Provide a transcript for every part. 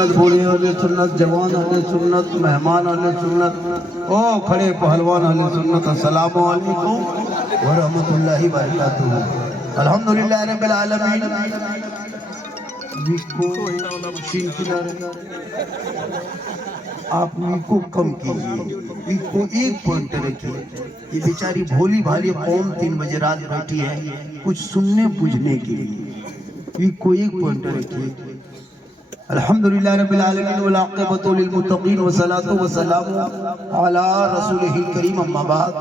सुन्नत, बूढ़े वाले सुन्नत, जवान वाले सुन्नत, मेहमान वाले सुन्नत, ओ खड़े पहलवान वाले सुन्नत। अस्सलामु अलैकुम व रहमतुल्लाहि व बरकातुहू। अल्हम्दुलिल्लाह रब्बिल आलमीन। आप को कम कीजिए, को एक पॉइंट रखिए। ये बेचारी भोली भाली कौन 3 बजे रात बैठी है कुछ सुनने बुझने के लिए, को एक पॉइंट रखिए। अल्हम्दुलिल्लाह रब्बिल आलमीन वल आक़िबतु लिल मुत्तक़ीन व सलातु व सलामु अला रसूलिहिल करीम। अम्मा बाद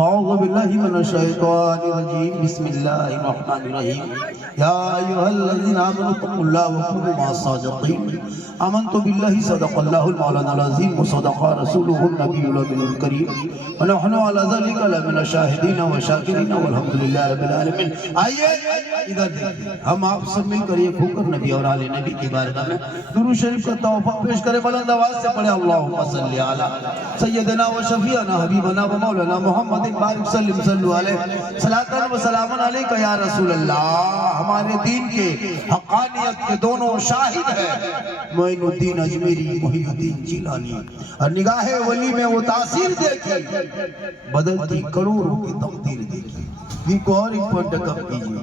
अऊज़ु बिल्लाहि मिनश शैतानिर रजीम। बिस्मिल्लाहिर रहमानिर रहीम। या अय्युहल्लज़ीना आमनु तक़ुल्लाह व कुनू मअस सादिक़ीन। आमन्तु बिल्लाहि सदक़ल्लाहुल मौलानाल अज़ीम व सदक़ रसूलुहुन नबियुल अमीनुल करीम व नहनु अला ज़ालिका लमिनश शाहिदीन व शाकिरीन वल्हम्दुलिल्लाहि रब्बिल आलमीन। आइए इधर देखिए, हम आप सब मिलकर एक होकर नबी और आले नबी की बारगाह में दुरूद शरीफ का तोहफा पेश करें। बुलंद आवाज से पढ़े अल्लाहुम्मा सल्ली अला सय्यदना व शफीअना हबीबना व मौलाना मुहम्मदिन बारिक सल्लिम सल्लु अलैहि सलातन व सलामन अलैका या रसूल अल्लाह। हमारे दीन के हक़ानियत के दोनों शाहिद है मोइनुद्दीन अजमेरी, मोहिउद्दीन जिलानी। और निगाहे वली में वो तासीर देखी, बदलती करोड़ों की तकदीर देखी। एक और एक पॉइंट कम कीजिए।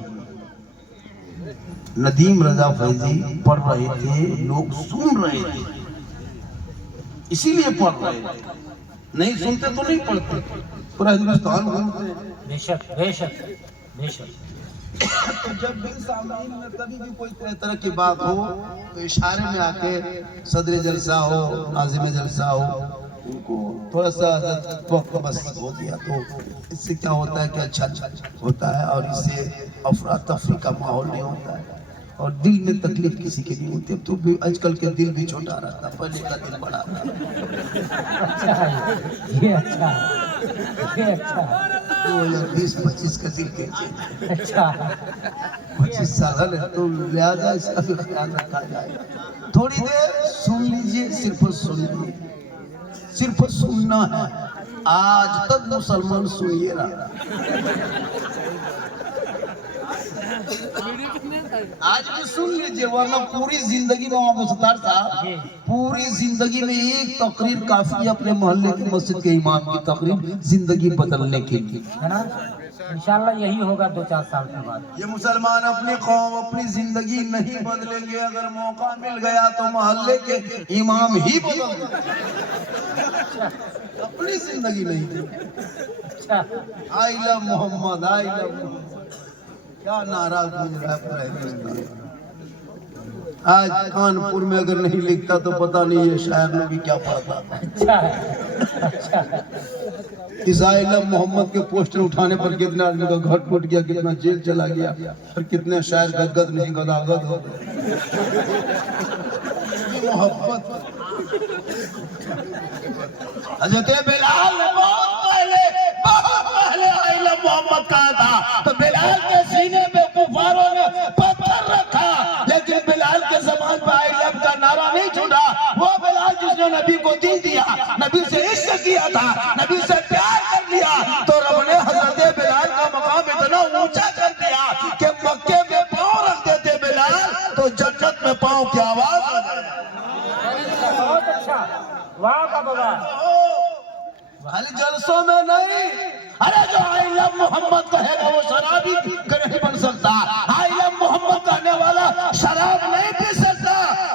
नदीम रजा फैजी पढ़ रहे थे, लोग सुन रहे थे, इसीलिए पढ़ रहे थे। नहीं सुनते तो नहीं पढ़ते, पूरा हिंदुस्तान घूमते हैं। बेशक बेशक बेशक। तो जब भी सामईन में कभी भी कोई तरह की बात हो तो इशारे में आके सदर जलसा हो, नाज़िम जलसा हो, उनको थोड़ा सा वक्त बस हो गया तो इससे क्या होता है कि अच्छा होता है और इससे अफरा तफरी का माहौल नहीं होता है और दिल में तकलीफ किसी की नहीं होती। अब तो भी आजकल के दिल भी छोटा रहता, पहले का दिल बड़ा अच्छा है, ये अच्छा ये अच्छा। 2020-25 का दिल कैसे अच्छा 25 साल है तो लिहाजा इसका भी ख्याल रखा जाए। थोड़ी देर सुन लीजिए, सिर्फ सुन लीजिए, सिर्फ सुनना है। आज तक मुसलमान सुनिए रहा, आज भी सुन लीजिए, वरना पूरी जिंदगी में मुख्तार साहब पूरी जिंदगी में एक तकरीर काफी है अपने मोहल्ले की मस्जिद के इमाम की तकरीर जिंदगी बदलने के लिए, है ना। इंशाल्लाह यही होगा 2-4 साल के बाद। ये मुसलमान अपनी कौम अपनी जिंदगी नहीं बदलेंगे, अगर मौका मिल गया तो मोहल्ले के इमाम ही बदल देंगे, अपनी जिंदगी नहीं। अच्छा I love Mohammad, I love Mohammad, क्या नारा गूंज रहा है पूरा हिंदुस्तान। आज कानपुर में अगर नहीं लिखता तो पता नहीं ये शायर ने भी क्या पढ़ता। अच्छा है अच्छा है। इस आई लव मोहम्मद के पोस्टर उठाने पर कितने आदमी का घर टूट गया, कितना जेल चला गया और कितने शायर गदगद नहीं गदागद हो गए। मोहब्बत हज़रत बिलाल ने बहुत पहले आई लव मोहम्मद कहा था, तो बिलाल के सीने पे कुफारों ने पत्थर रखा, लेकिन बिलाल के ज़बान पे आई लव का नारा नहीं छूटा। वो बिलाल जिसने नबी को दिल दिया, नबी से इश्क किया था, नबी से प्यार कर लिया, तो रब ने हज़रत बिलाल का मकाम इतना ऊंचा कर दिया कि मक्के में पाँव रख देते बिलाल तो जन्नत में पाँव की आवाज आ जाए। बहुत अच्छा, वाह बाबा। खाली जलसों में नहीं, अरे जो आई लव मोहम्मद कहेगा वो शराबी नहीं बन सकता। आई लव मोहम्मद कहने वाला शराब नहीं पी सकता।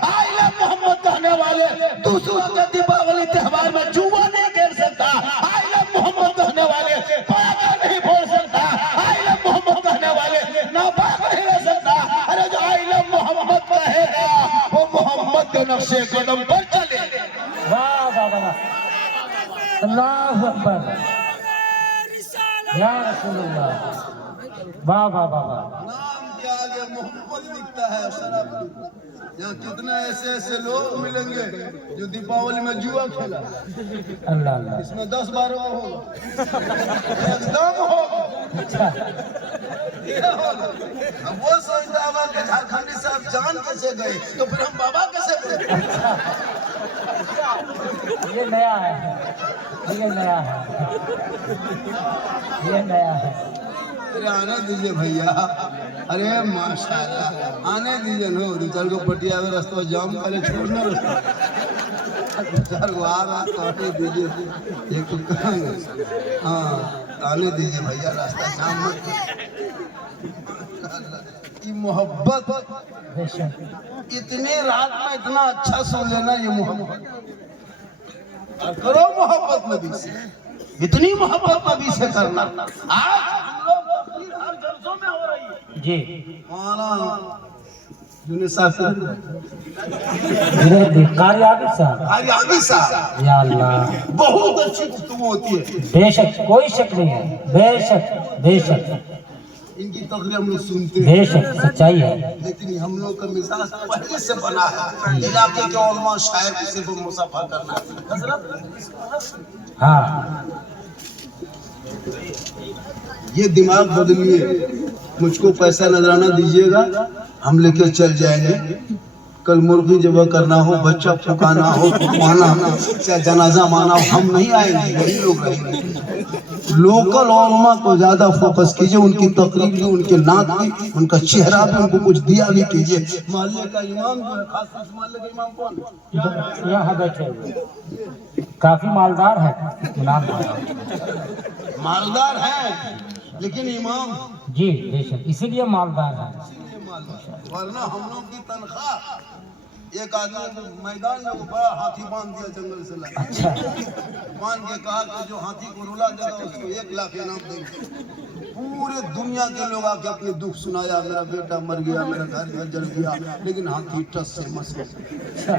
आई लव मोहम्मद कहने वाले दूसरों के दीपावली त्योहार में जुआ नहीं खेल सकता। आई लव मोहम्मद कहने वाले पटाखा नहीं फोड़ सकता। आई लव मोहम्मद कहने वाले नापाक नहीं रह सकता। अरे जो आई लव मोहम्मद कहेगा वो मोहम्मद के नक्शे कदम पर चले। वाह बाबा, अल्लाहु अकबर, या रसूलुल्लाह, वाह वाह वाह वाह। नाम के आगे मोहब्बत दिखता है शराब। यहाँ कितने ऐसे लोग मिलेंगे जो दीपावली में जुआ खेला, अल्लाह अल्लाह, इसमें 10-12 होगा, एकदम होगा। अब वो सोचता है कि झारखंडी साहब जान कैसे गए, तो फिर हम बाबा कैसे गए? ये नया है, ये नया है, ये नया है। अरे आने दीजिए भैया, अरे माशाल्लाह आने दीजिए नो। दो चार को पटिया में रास्ता जाम करे छोड़ना रास्ता, दो चार को आ रहा तो आने दीजिए। एक तो कहेंगे हाँ आने दीजिए भैया, रास्ता जाम मत। ये मोहब्बत इतने रात में इतना अच्छा सो लेना, ये मोहब्बत करो, मोहब्बत नबी से, इतनी मोहब्बत नबी से करना। आज हम लोग हर जलसों में हो रही है जी। मौलाना जुने साहब, कारियाबी साहब, कारियाबी साहब, या अल्लाह, बहुत अच्छी गुफ्तगू होती है। बेशक कोई शक नहीं है, बेशक बेशक इनकी तकरीर हम लोग सुनते हैं, बेशक सच्चाई है। लेकिन हम लोग का मिजाज पहले से बना है इलाके के उलमा शायर से सिर्फ मुसाफा करना हजरत। हाँ ये दिमाग बदलिए, मुझको पैसा नजराना दीजिएगा, हम लेके चल जाएंगे। कल मुर्गी जब करना हो, बच्चा फुकाना हो, फुकवाना हो, चाहे जनाजा माना हो, हम नहीं आएंगे, यही लोग रहेंगे। लोकल उलमा को ज्यादा फोकस कीजिए, उनकी तकरीर भी, उनके नात भी, उनका चेहरा भी, उनको कुछ दिया भी कीजिए। मोहल्ले का इमाम जो है, खास कर मोहल्ले का इमाम कौन? यहाँ बैठे हुए काफी मालदार है गुलाम भाई। मालदार है लेकिन इमाम जी बेशक, इसीलिए मालदार है। वरना हम लोग की तनख्वाह, एक आदमी मैदान में वो बड़ा हाथी बांध दिया जंगल से लाया, अच्छा बांध के कहा कि जो हाथी को रुला देगा उसको 1 लाख इनाम देंगे। पूरे दुनिया के लोग आके अपने दुख सुनाया, मेरा बेटा मर गया, मेरा घर जल गया, लेकिन हाथी टस से मस गया।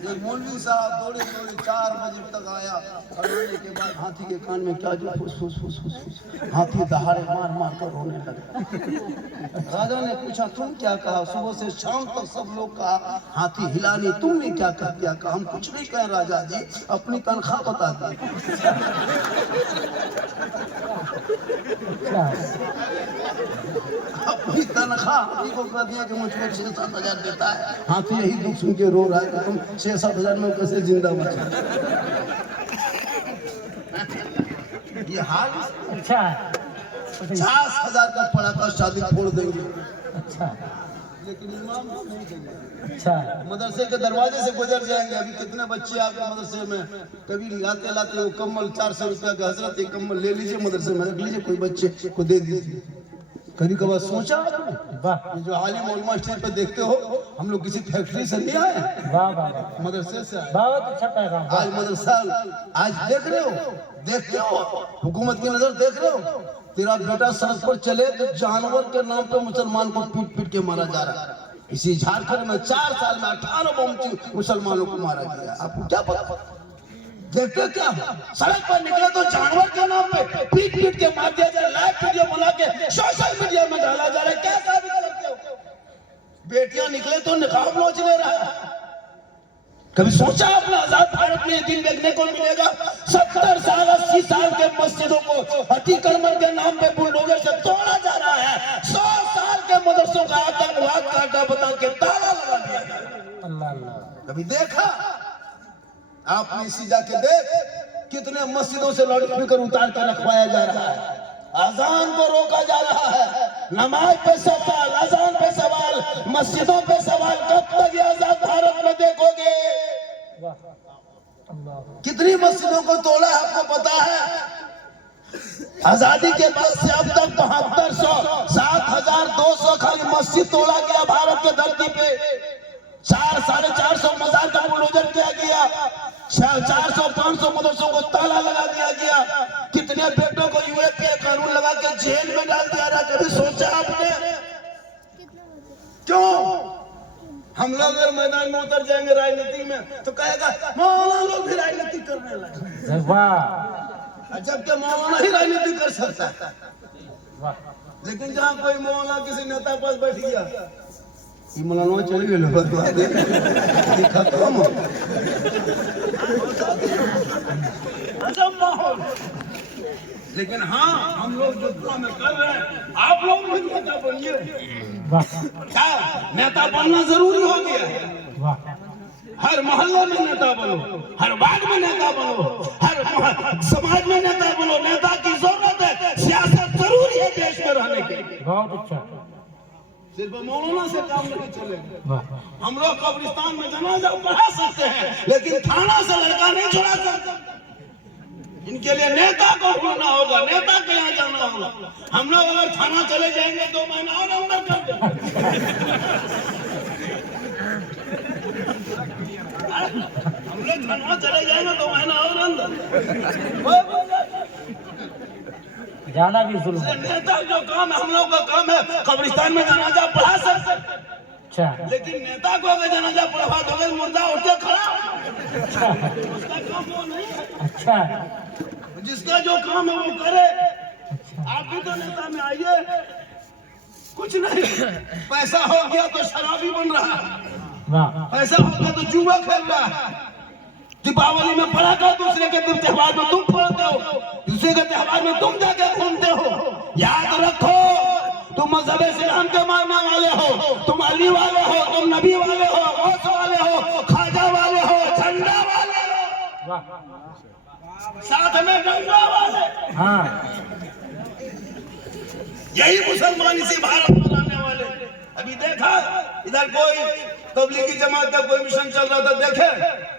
एक मौलवी साहब दौड़े 4 बजे तक आया, और आने के बाद हाथी के कान में क्या जो फुस फुस फुस फुस फुस, हाथी दहाड़े मार मार कर रोने लगा। राजा ने पूछा तुम क्या कहा? सुबह से शाम तक सब लोग कहा हाथी हिला नहीं, तुमने क्या कह दिया? कहा हम कुछ नहीं कहे राजा जी, अपनी तनख्वाह बता दी। अपनी तनख्वाह हाथी को कह दिया कि मुझको 6-7 हजार देता है। हाथी यही दुख सुन के रो रहा है कि तुम 6-7 हजार में कैसे जिंदा बचा। ये हाल अच्छा 50,000 का पड़ाका शादी फोड़ देंगे, अच्छा लेकिन इमाम नहीं देंगे। अच्छा मदरसे के दरवाजे से गुजर जाएंगे। अभी कितने बच्चे आपके मदरसे में, कभी लाते लाते वो कम्बल 400 रुपया का, हजरत एक कम्बल ले लीजिए मदरसे में रख लीजिए, कोई बच्चे को दे दीजिए। कभी कभार सोचा आपने? वाह ये जो आलिम उलमा स्टेज पे देखते हो, हम लोग किसी फैक्ट्री से नहीं आए, वाह वाह, मदरसे से आए। बहुत अच्छा पैगाम। आज मदरसा, आज देख रहे हो, देखते हो, हुकूमत की नजर देख रहे हो। तेरा बेटा सड़क पर चले तो जानवर के नाम पे मुसलमान को पीट पीट के मारा जा रहा है। इसी झारखंड में 4 साल में 18 मुसलमानों को मारा गया। आपको क्या पता? देखते क्या, सड़क पर निकले तो जानवर के नाम पे पीट पीट के मार दिया जा रहा है। लाइव वीडियो बना के सोशल मीडिया में डाला जा रहा है। क्या साबित करते हो? बेटियां निकले तो निकाब नोच ले रहा है। कभी सोचा आपने आजाद भारत में दिन देखने को मिलेगा? 70 साल 80 साल के मस्जिदों को अतिक्रमण के नाम पे बुलडोजर से तोड़ा जा रहा है। 100 साल के मदरसों का आतंकवाद का अड्डा बता के ताला लगा दिया जा रहा है। अल्लाह अल्लाह, कभी देखा आपने? इसी जाके देख कितने मस्जिदों से लाउड स्पीकर उतार कर रखवाया जा रहा है। अजान को रोका जा रहा है। नमाज पे सवाल, अजान पे सवाल, मस्जिदों पे सवाल। कब तक ये आजाद भारत में देखोगे? कितनी मस्जिदों को तोड़ा है आपको पता है? आजादी के बाद से अब तक 7200 7,200 खाली मस्जिद तोड़ा गया भारत के धरती पे। 400-450 मजार का बुलडोजर किया गया। 400-500 मदरसों को ताला लगा दिया गया। कितने बेटों को यूएपीए कानून लगा के जेल में डाल दिया रहा। कभी सोचा आपने? क्यों? हम लोग अगर मैदान में उतर जाएंगे राजनीति में तो कहेगा मौलाना लोग भी राजनीति करने लगे। वाह, जबकि मौलाना ही राजनीति कर सकता है। वाह, लेकिन जहाँ कोई मौलाना किसी नेता पास बैठ गया, ये मौलाना चले गए, खत्म माहौल। लेकिन हाँ, हम लोग जो दुआ में कर रहे हैं, आप लोग भी नेता बनिए। वाह, क्या नेता बनना जरूरी हो गया? वाह, हर मोहल्ले में नेता बनो, हर वार्ड में नेता बनो, हर समाज में नेता बनो। नेता की जरूरत है, सियासत जरूरी है। सिर्फ मौलाना से काम नहीं चलेगा। वाह हम लोग कब्रिस्तान में जनाजा पढ़ा सकते हैं, लेकिन थाना से लड़का नहीं छुड़ा सकते। इनके लिए नेता को ढूंढना होगा, नेता के यहाँ जाना होगा। हम लोग अगर थाना चले जाएंगे 2 महीना और अंदर कर देंगे। हम लोग थाना चले जाएंगे 2 महीना और अंदर। जाना भी जुल्म है। नेता जो काम है, हम लोग का काम है कब्रिस्तान में जनाजा पढ़ा सकते, अच्छा लेकिन नेता को अगर जनाजा पढ़वा दोगे मुर्दा उठ के खड़ा होगा। उसका काम वो नहीं है। अच्छा जिसका जो काम है वो करे। आप भी तो नेता में आइए। कुछ नहीं, पैसा हो गया तो शराबी बन रहा है, वाह पैसा हो गया तो जुआ खेल रहा है। दीपावली में पटाखा दूसरे के त्योहार में तुम फोड़ते हो, दूसरे के त्योहार में तुम जाके घूमते हो। याद रखो, तुम मजहब इस्लाम के मानने वाले हो, तुम अली वाले हो, तुम नबी वाले हो, गौस वाले हो, खाजा वाले हो, झंडा वाले हो, वाह साथ में गंगा वाले। हाँ यही मुसलमान इसी भारत में रहने वाले। अभी देखा इधर कोई तबलीगी जमात का कोई मिशन चल रहा था, देखे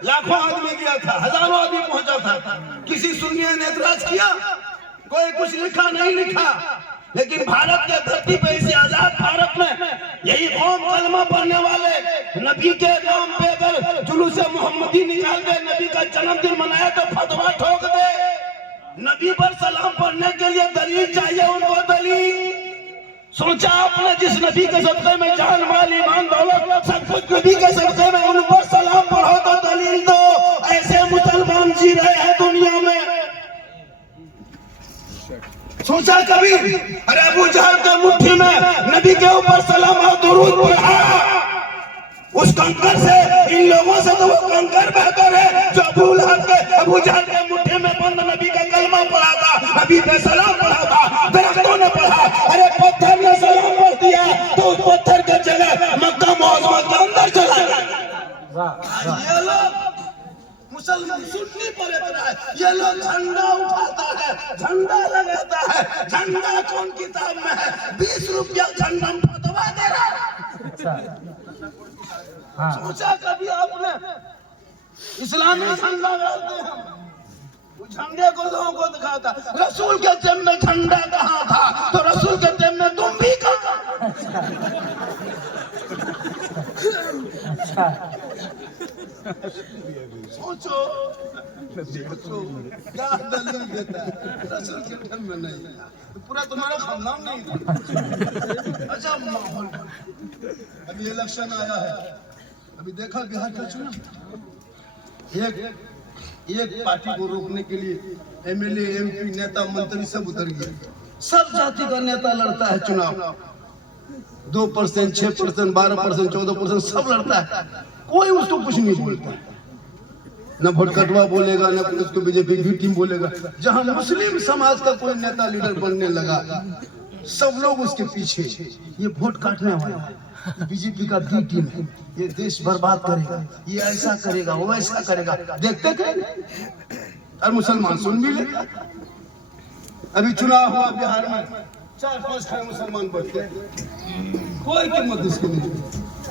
लाखों आदमी गया था, हजारों आदमी पहुंचा था। किसी सुन्नी ने एतराज किया? कोई कुछ लिखा नहीं लिखा। लेकिन भारत के धरती पे, इसी आजाद भारत में यही कौम कलमा पढ़ने वाले नबी के नाम पे अगर जुलूस मोहम्मदी निकाल दे, नबी का जन्मदिन मनाया तो फतवा ठोक दे। नबी पर सलाम पढ़ने के लिए दलील चाहिए उनको, दलील। सोचा आपने जिस नबी के सदक़े में जान माल ईमान दौलत सब कुछ नबी के सदक़े में, उन पर सलाम पढ़ो तो दलील दो। ऐसे मुसलमान जी रहे हैं दुनिया में। सोचा कभी? अरे अबू जहल के मुट्ठी में नबी के ऊपर सलाम और दुरूद पढ़ा, उस कंकर से, इन लोगों से तो वो कंकर बेहतर है जो अबू जहल के मुट्ठी में बंद नबी का कलमा पढ़ा था, नबी पे सलाम पढ़ा था, दरख्तों ने पढ़ा। अरे पत्थर ने सलाम पढ़ दिया तो उस पत्थर के जगह मक्का मुअज़्ज़मा के अंदर चला गया। ये लोग मुसलमान सुन्नी पर इतना है, ये लोग झंडा उठाता है, झंडा लगाता है। झंडा कौन किताब में है? 20 रुपया झंडा फतवा दे रहा है। अच्छा हाँ सोचा कभी आपने? इस्लामी झंडा डालते हैं, वो झंडे को लोगों को दिखाता। रसूल के टाइम में झंडा कहाँ था, तो रसूल के टाइम में तुम भी कहाँ? अच्छा सोचो क्या दलील देता है? रसूल के टाइम में नहीं, तो पूरा तुम्हारा खानदान नहीं था। अच्छा माहौल, अभी इलेक्शन आया है, अभी देखा बिहार का चुनाव, एक पार्टी को रोकने के लिए एमएलए, एमपी, नेता, मंत्री सब उतर गए। सब जाति का नेता लड़ता है चुनाव, 2%, 6%, 12%, 14% सब लड़ता है। कोई उसको कुछ नहीं बोलता, न वोट कटवा बोलेगा, न उसको बीजेपी की टीम बोलेगा। जहां मुस्लिम समाज का कोई नेता लीडर बनने लगा, सब लोग उसके पीछे। ये वोट काटने वाला है, बीजेपी का बी टीम है, ये देश बर्बाद करेगा, ये ऐसा करेगा, वो ऐसा करेगा। देखते थे और मुसलमान सुन भी लेता। अभी चुनाव हुआ बिहार में, 4-5 खड़े मुसलमान बैठे, कोई कीमत इसकी नहीं।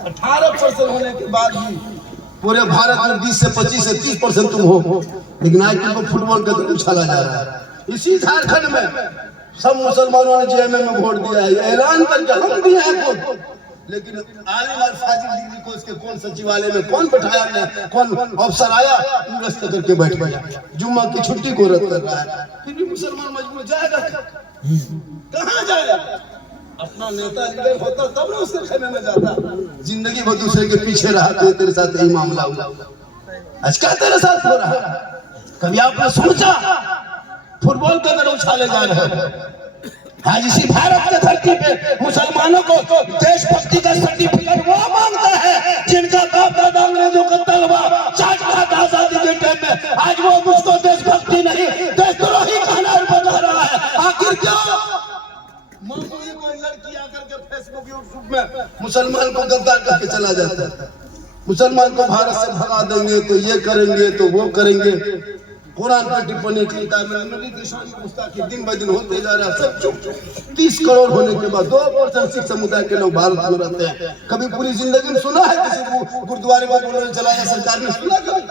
18% होने के बाद भी पूरे भारत में 20 से 25 से 30% तुम हो, लेकिन आज तुमको फुटबॉल का तरफ उछाला जा रहा है। इसी झारखंड में सब मुसलमानों ने जेएमएम में वोट दिया है, ऐलान करके हम दिए हैं वोट। लेकिन आलिम और फाजिल डिग्री को इसके कौन सचिवालय में कौन बैठाया है, कौन अफसर आया निरस्त करके बैठ गया, जुम्मा की छुट्टी को रद्द कर रहा है। फिर भी मुसलमान मजबूर जाएगा, कहाँ जाएगा? अपना नेता लीडर होता तब ना उसके खेमे में जाता। जिंदगी भर दूसरे के पीछे रहा तो तेरे साथ यही मामला हुआ, आज क्या तेरे साथ हो रहा है? कभी आपने सोचा फुटबॉल के तरफ उछाले जा रहे हैं? आज इसी भारत के धरती पे मुसलमानों को देशभक्ति का सर्टिफिकेट वो मांगता है जिनका बाप दादा अंग्रेजों का तलवार चाट रहा था आजादी के टाइम में। आज वो मुझको देशभक्ति नहीं देशद्रोही कहना बता रहा है। आखिर क्यों? मामूली कोई लड़की आकर के फेसबुक यूट्यूब में मुसलमान को गद्दार करके चला जाता है, मुसलमान को भारत से भगा देंगे तो ये करेंगे तो वो करेंगे। कुरान पर टिप्पणी करता है, नबी की शान में गुस्ताखी दिन ब दिन होते जा रहा है, सब चुप। 30 करोड़ होने के बाद 2% सिख समुदाय के लोग भारत में रहते हैं। कभी पूरी जिंदगी में सुना है किसी को गुरुद्वारे में बुलंद चलाया सरकार ने? सुना कभी?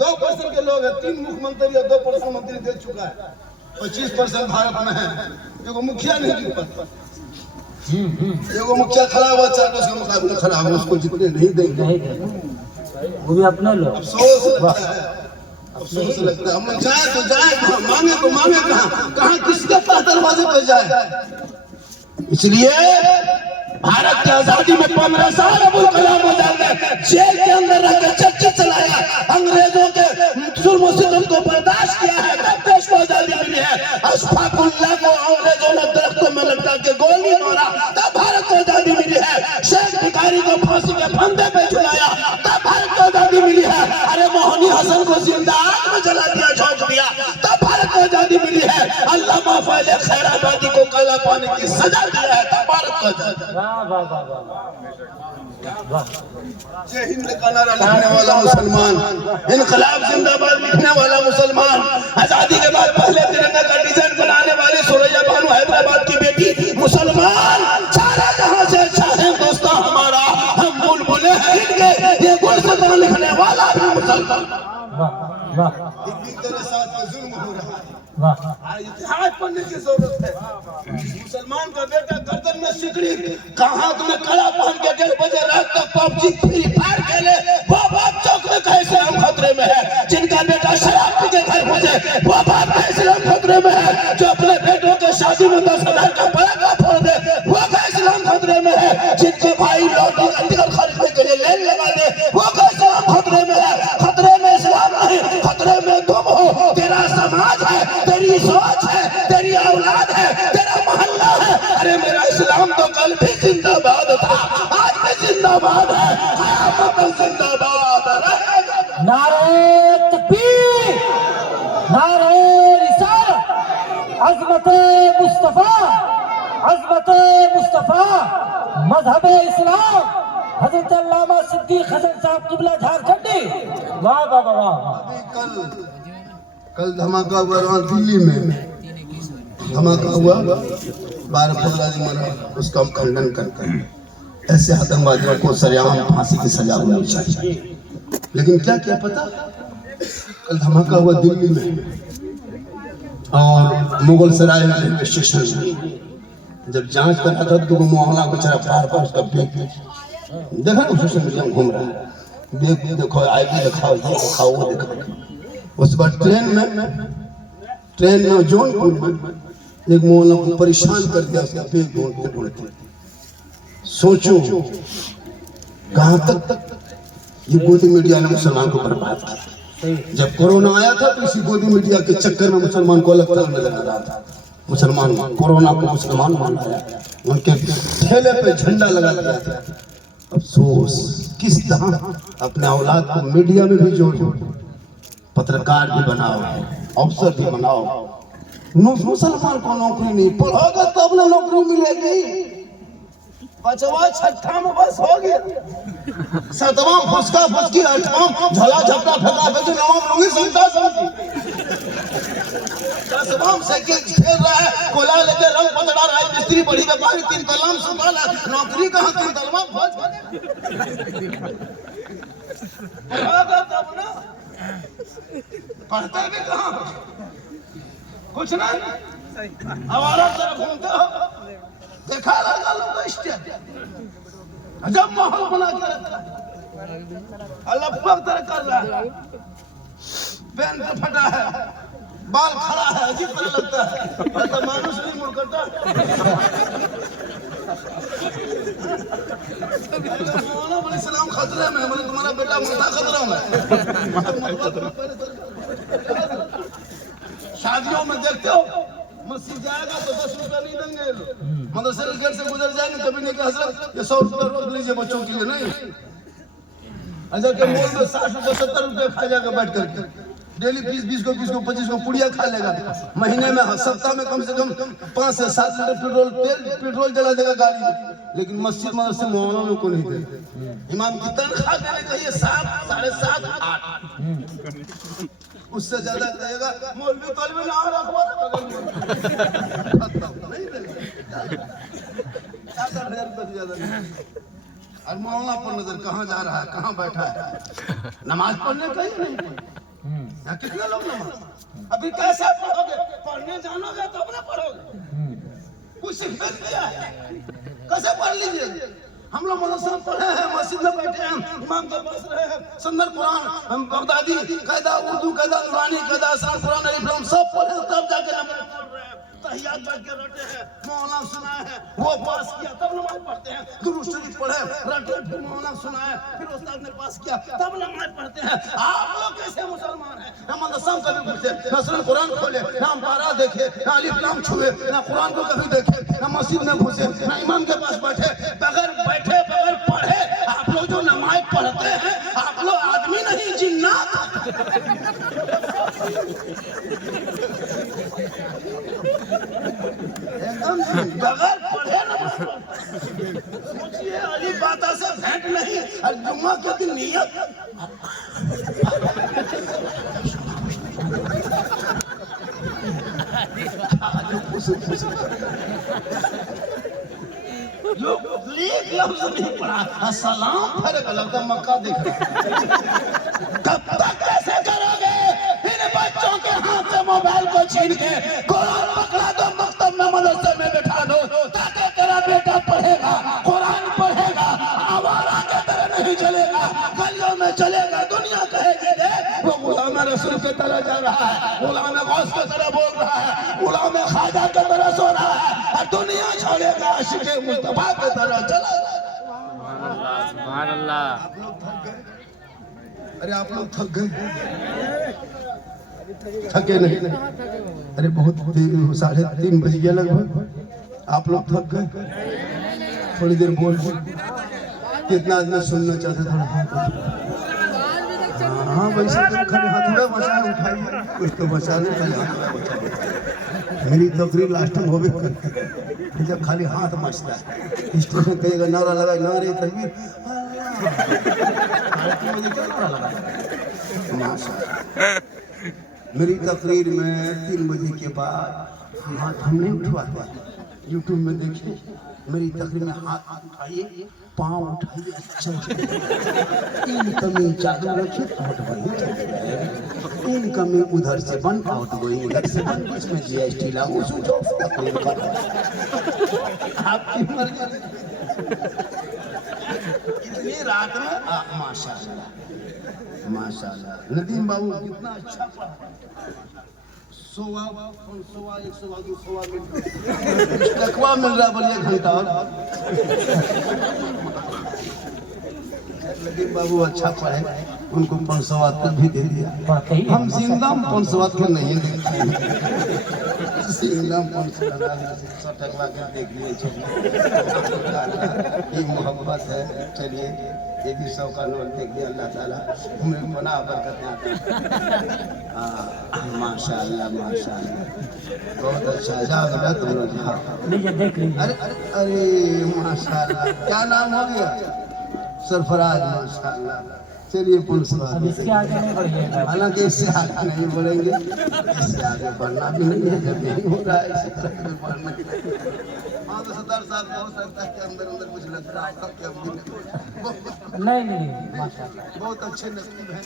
2% के लोग हैं, 3 मुख्यमंत्री या 2% मंत्री दे चुका है, 25% भारत में है। देखो मुखिया नहीं जीत पाता, एगो मुखिया खड़ा हुआ चाहे उसका मुकाबला खड़ा हुआ, उसको जितने नहीं देंगे वो भी अपने लोग। अफसोस लगता है, अफसोस लगता है। हम लोग जाए तो जाए कहाँ, मांगे तो मांगे कहाँ, कहाँ किसके पास दरवाजे पे जाए? इसलिए भारत की आजादी में 15 साल अबुल कलाम आजाद ने जेल के अंदर रहकर चर्चा चलाया, अंग्रेजों के जुल्म सितम को बर्दाश्त किया है, तब देश को आजादी मिली है। अशफाकुल्लाह को अंग्रेजों ने दरख्तों में लटका के गोली मारा, तब भारत को आजादी मिली है। शेख भिखारी को फांसी के फंदे पे झुलाया, तब भारत को आजादी मिली है। अरे मोहनी हसन को जिंदा आग में जला दिया, झोंक दिया, तब भारत को आजादी मिली है। अल्लामा फैले खैराबादी को काला पानी की सजा दिया है, तब भारत को आजादी। जय हिंद का नारा लिखने वाला मुसलमान, इनकलाब जिंदाबाद लिखने वाला मुसलमान, आजादी के बाद पहले तिरंगा का डिजाइन बनाने वाली सुरैया बानो हैदराबाद की बेटी मुसलमान, सारा जहां से अच्छा है दोस्तों हमारा, हम बुलबुलें हैं इनके, ये गुलशतान लिखने वाला भी मुसलमान। तेरे साथ जुल्म हो रहा है, इतिहास पढ़ने की जरूरत है। मुसलमान का बेटा गर्दन में सिकड़ी, कहाँ तुम्हें कड़ा पहन के 1:30 बजे रात तक पबजी फ्री फायर खेले, वो बाप चौक में कहे इस्लाम खतरे में है। जिनका बेटा शराब पी के घर घुसे, वो बाप कहे इस्लाम खतरे में है। जो अपने बेटों के शादी में 10,000 का पटाखा फोड़ दे, वो कहे इस्लाम खतरे में है। जिनके भाई लॉटरी का टिकट खरीदने के लिए लाइन लगा दे, वो कहे इस्लाम खतरे में है। खतरे में इस्लाम नहीं, खतरे में तुम हो, तेरा समाज है, तेरी सोच है, तेरी औलाद है, तेरा मोहल्ला है। अरे मेरा इस्लाम तो कल भी जिंदाबाद था, आज भी जिंदाबाद है, क़यामत तक जिंदाबाद रहेगा। नारे तकबीर, नारे रिसालत, अज़मते मुस्तफा, अज़मते मुस्तफा, मज़हबे इस्लाम, हज़रत अल्लामा सिद्दीक़ हसन साहब क़िबला झारखंडी। वाह वाह वाह वाह। कल धमाका हुआ वहाँ दिल्ली में, धमाका हुआ 12 फरवरी मना, उसका हम खंडन करते हैं। ऐसे आतंकवादियों को सरेआम फांसी की सजा होनी चाहिए। लेकिन क्या क्या पता, कल धमाका हुआ दिल्ली में और मुगल सराय में रेलवे स्टेशन में। जब जांच कर रहा था तो मोहल्ला बेचारा पार उसका बैग देखा ना, सोशल मीडिया में घूम रहा है, बैग देखो, आईडी दिखाओ, ये दिखाओ, वो दिखाओ। उस बार ट्रेन में जौनपुर में एक मोहल्ला को परेशान कर दिया, उसका बैग ढूंढते ढूंढते। सोचो कहाँ तक ये गोदी मीडिया ने मुसलमान को बर्बाद किया। जब कोरोना आया था तो इसी गोदी मीडिया के चक्कर में मुसलमान को अलग थलग नजर आ रहा था। मुसलमान कोरोना को मुसलमान मान लाया, उनके ठेले पे झंडा लगा दिया था। अफसोस किस तरह अपने औलाद को मीडिया में भी जोड़ो, पत्रकार भी बनाओ, अफसर भी बनाओ। मुसलमान को नौकरी नहीं, पढ़ोगे तब ना नौकरी मिलेगी। 5वां 6वां में बस हो गया, 7वां फुसका फुसकी, 8वां झला झपटा फेंका फेंकी, 9वां लुंगी संता समझी, 10वां साइकिल खेल रहा है, कोला लेके रंग पतड़ा रहा है, मिस्त्री बड़ी व्यापारी 3 कलम संभाला, नौकरी कहाँ 3 तलवा भोज पढ़ोगे तब ना, पढ़ते भी कहाँ, कुछ नहीं, आवारा तरफ घूमते हो। देखा लगा लोग का स्टेज, जब माहौल बना के रखा अल्लाह पग तरह कर रहा है, पैंट फटा है, बाल खड़ा है, अजीब तरह लगता है, तो मानुष नहीं मुड़ करता। इस्लाम खतरे में, मतलब तुम्हारा बेटा मुर्दा खतरा में। शादियों में देखते हो, मस्जिद जाएगा तो 10 रुपया नहीं देंगे, मदरसे के गेट से गुजर जाएंगे कभी नहीं कि हजरत ये 100 रुपया रोक लीजिए बच्चों के लिए, नहीं। अच्छा के मॉल में 60 रुपये 70 रुपये खा जाएगा बैठ करके, डेली 20 को 25 को पुड़िया खा लेगा। महीने में सप्ताह में कम से कम 5 से 7 लीटर पेट्रोल जला देगा गाड़ी में, लेकिन मस्जिद मदरसे मोहल्लों में को नहीं देगा। इमाम की तनख्वाह देने का ये 7, 7.5, 8, उससे ज्यादा कहेगा मौलवी तौलवी ना रखवा नहीं ज्यादा नहीं। और मौलाना पर नजर कहाँ जा रहा है, कहाँ बैठा है, नमाज पढ़ने कहीं नहीं यहाँ कितने लोग नमाज अभी कैसे पढ़ोगे, पढ़ने जानोगे तो अपने पढ़ोगे, कुछ सीखने दिया है कैसे पढ़ लीजिए। हम लोग मदरसा में पढ़े हैं, मस्जिद में बैठे हैं, इमाम के पास रहे हैं, सुंदर कुरान हम बगदादी कायदा, उर्दू कायदा, नुरानी कायदा, असान कुरान, अलिफ लाम सब पढ़े तब जाके नमाज पढ़ रहे हैं। तहियात बैठ के रटे हैं, मौलाना सुनाए हैं, वो पास किया तब नमाज पढ़ते हैं। दुरूद शरीफ पढ़े, रटे, फिर मौलाना सुनाए, फिर उस्ताद ने पास किया तब नमाज पढ़ते हैं। आप लोग कैसे मुसलमान हैं? ना मदरसा में कभी घुसे, ना सुन कुरान खोले, ना हम पारा देखे, ना अलिफ लाम छुए, ना कुरान को कभी देखे, ना मस्जिद में घुसे, ना इमाम के पास बैठे, बगैर बैठे बगैर पढ़े आप लोग जो नमाज पढ़ते हैं, आप लोग आदमी नहीं जिन्नात। एकदम बगैर पढ़े नमाज सोचिए, अली बाता से भेंट नहीं और जुम्मा के दिन नियत। लोग एक लफ्ज नहीं पढ़ा, सलाम फर्क लगता मक्का देख रहा। कब तक कैसे करोगे? इन बच्चों के हाथ से मोबाइल को छीन के कुरान पकड़ा दो, मकतब में मदरसे में बैठा दो, ताकि तेरा बेटा पढ़ेगा, कुरान पढ़ेगा, आवारा के तरह नहीं चलेगा, गलियों में चलेगा, दुनिया कहेगी दे वो गुलाम रसूल की तरह जा रहा है, गुलाम गौस की तरह बोल रहा है, गुलाम ख्वाजा की तरह सो रहा है, और दुनिया छोड़ेगा आशिक़ मुस्तफा की तरह चला। सुभान अल्लाह। आप लोग थक गए? अरे आप लोग थक गए? थके नहीं? अरे बहुत 3:30 बज गया लगभग, आप लोग थक गए? थोड़ी देर बोल कितना आदमी सुनना चाहते थोड़ा हाथ? हाँ वैसे तो खाली हाथ में बचा उठाइए, कुछ तो बचा नहीं खाली हाथ में बचा। मेरी तकरीर लास्ट में हो भी करती जब खाली हाथ मचता है, स्टेशन कहेगा नारा लगा, नारे तकबीर, मेरी तकरीर में 3 बजे के बाद हाथ हम नहीं उठवाते। यूट्यूब में देखिए मेरी तकरीर में हाथ उठाइए, पाँव उठाइए, अच्छा इनकमिंग चालू रखिए, आउट गोइंग चालू रहेगा। इनकमिंग उधर से बंद, आउट गोइंग उधर से बंद, इसमें जीएसटी लागू, स्विच ऑफ तकरीर खत्म। आपकी मर्जी। कितनी रात में माशाल्लाह माशाल्लाह। नदीम बाबू कितना अच्छा पढ़ा, 100 मिल रहा, बोलिए घंटा और। नदीम बाबू अच्छा पढ़े, उनको 500 तक भी दे दिया। हम जिंदा 500 के नहीं देते, जिंदा 500 टकवा के देख लिए। ये मोहब्बत है। चलिए ये भी 100 का नोट देख दिया, अल्लाह ताला हमें बना बरकत। माशाल्लाह माशाल्लाह, बहुत अच्छा जाओ बेटा तुम लोग, लीजिए देख लीजिए। अरे अरे अरे माशाल्लाह, क्या नाम हो गया? सरफराज, माशाल्लाह। चलिए 500 इसके आगे नहीं बढ़िएगा, हालांकि इससे आगे नहीं बढ़ेंगे, इससे आगे बढ़ना भी नहीं है, जब यही हो रहा है इसी तरह बढ़ना। हाँ तो सरदार साहब हो सकता है कि अंदर अंदर कुछ लगता है नहीं माशाल्लाह, बहुत अच्छे नकीब हैं।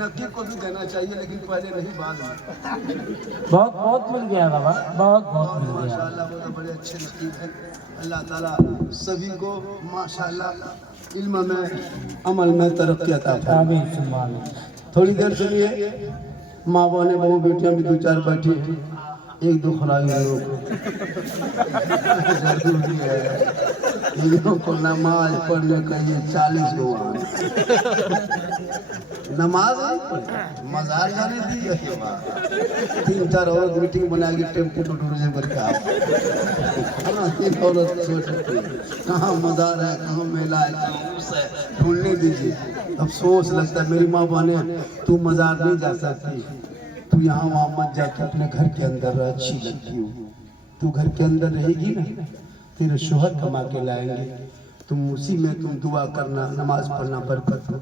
नकीब को भी देना चाहिए, लेकिन पहले नहीं बाद में। बहुत बहुत मिल गया बाबा, बहुत बहुत मिल गया माशाल्लाह, वो तो बड़े अच्छे नकीब हैं। अल्लाह ताला सभी को माशाल्लाह इल्म में, अमल में तरक्की अता फरमाए। थोड़ी देर सुनिए, माँ बहने बहू बेटियां भी 2-4 बैठी हैं, 1-2 खराबी लोग जरूरी है। इनको को नमाज पढ़ने कहिए 40 गो नमाज नहीं पढ़े, मजार जाने दीजिए। 3-4 औरत मीटिंग बना के टेम्पो टूरिज्म करके आओ। 3 औरत कहाँ मजार है, कहाँ मेला है, ढूंढने दीजिए। अफसोस लगता है मेरी माँ बहने, तू मजार नहीं जा सकती, तू यहाँ वहाँ मत जाके अपने घर के अंदर रह, अच्छी लगती हो। तू घर के अंदर रहेगी ना, तेरे शोहर कमा के लाएंगे, तुम उसी में तुम दुआ करना, नमाज पढ़ना, बरकत हो।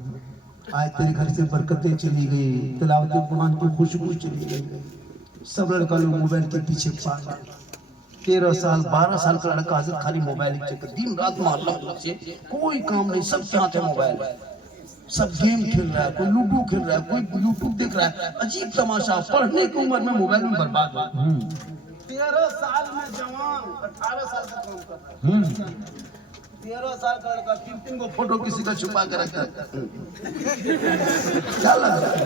आज तेरे घर से बरकतें चली गई, तिलावत कुरान की खुशबू चली गई। सब लड़का लोग मोबाइल के पीछे पागल। 13 साल 12 साल का लड़का हजरत खाली मोबाइल चेक, दिन रात मोहल्ला से कोई काम नहीं, सबके हाथ है मोबाइल। सब गेम खेल रहा है, कोई लूडो खेल रहा है, कोई यूट्यूब देख रहा है। अजीब तमाशा, पढ़ने की उम्र में मोबाइल में बर्बाद हो। 13 साल में जवान 18 साल का काम करता है। 13 साल का लड़का 3-3 को फोटो किसी का छुपा के रखता है। क्या लग रहा है?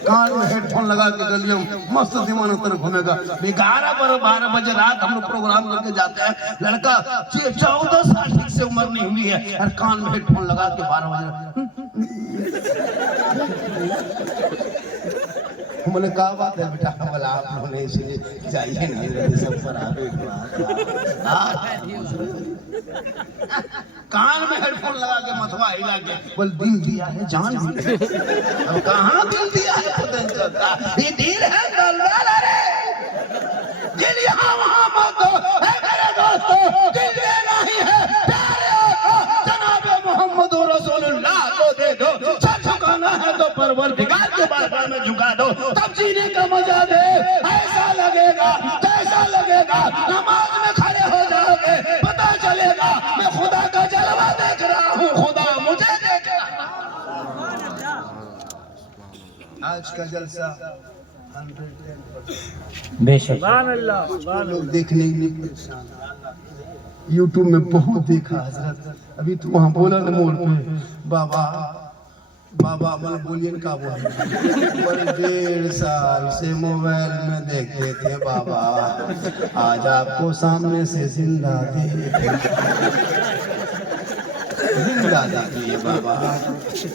कान में हेडफोन लगा के गलियों मस्त दीवाना तरह घूमेगा। 12 बजे रात हम लोग प्रोग्राम करके जाते हैं, लड़का 14 साल ठीक से उम्र नहीं हुई है और कान में हेडफोन लगा के 12 बजे। मैंने कहा बात है बेटा, बोला आप लोगों ने इसलिए जाइए नहीं सब पर कान में हेडफोन लगा के मथवा हिला के बोल दिल दिया है जान भी। अब कहाँ दिल दिया है पता नहीं चलता। ये दिल है दलदल, अरे दिल यहाँ वहाँ मत दो मेरे दोस्तों, दिल देना ही है प्यारे आका जनाब मोहम्मद रसूलुल्लाह को दे दो। सर झुकाना है तो परवरदिगार के बारगाह में झुका दो, तब जीने का मजा दे। ऐसा लगेगा कैसा लगेगा, नमाज में खड़े हो जाओगे पता चलेगा मैं खुदा का जलवा देख रहा हूँ, खुदा मुझे देख रहा है। आज का जलसा 110% बेशक लोग देखने के लिए परेशान। यूट्यूब में बहुत देखा हजरत, अभी तो वहाँ बोला ना मोड़ पे, बाबा बाबा मन बोलिए का बोल 1.5 साल से मोबाइल में देखते थे बाबा, आज आपको सामने से जिंदा देखिए बाबा।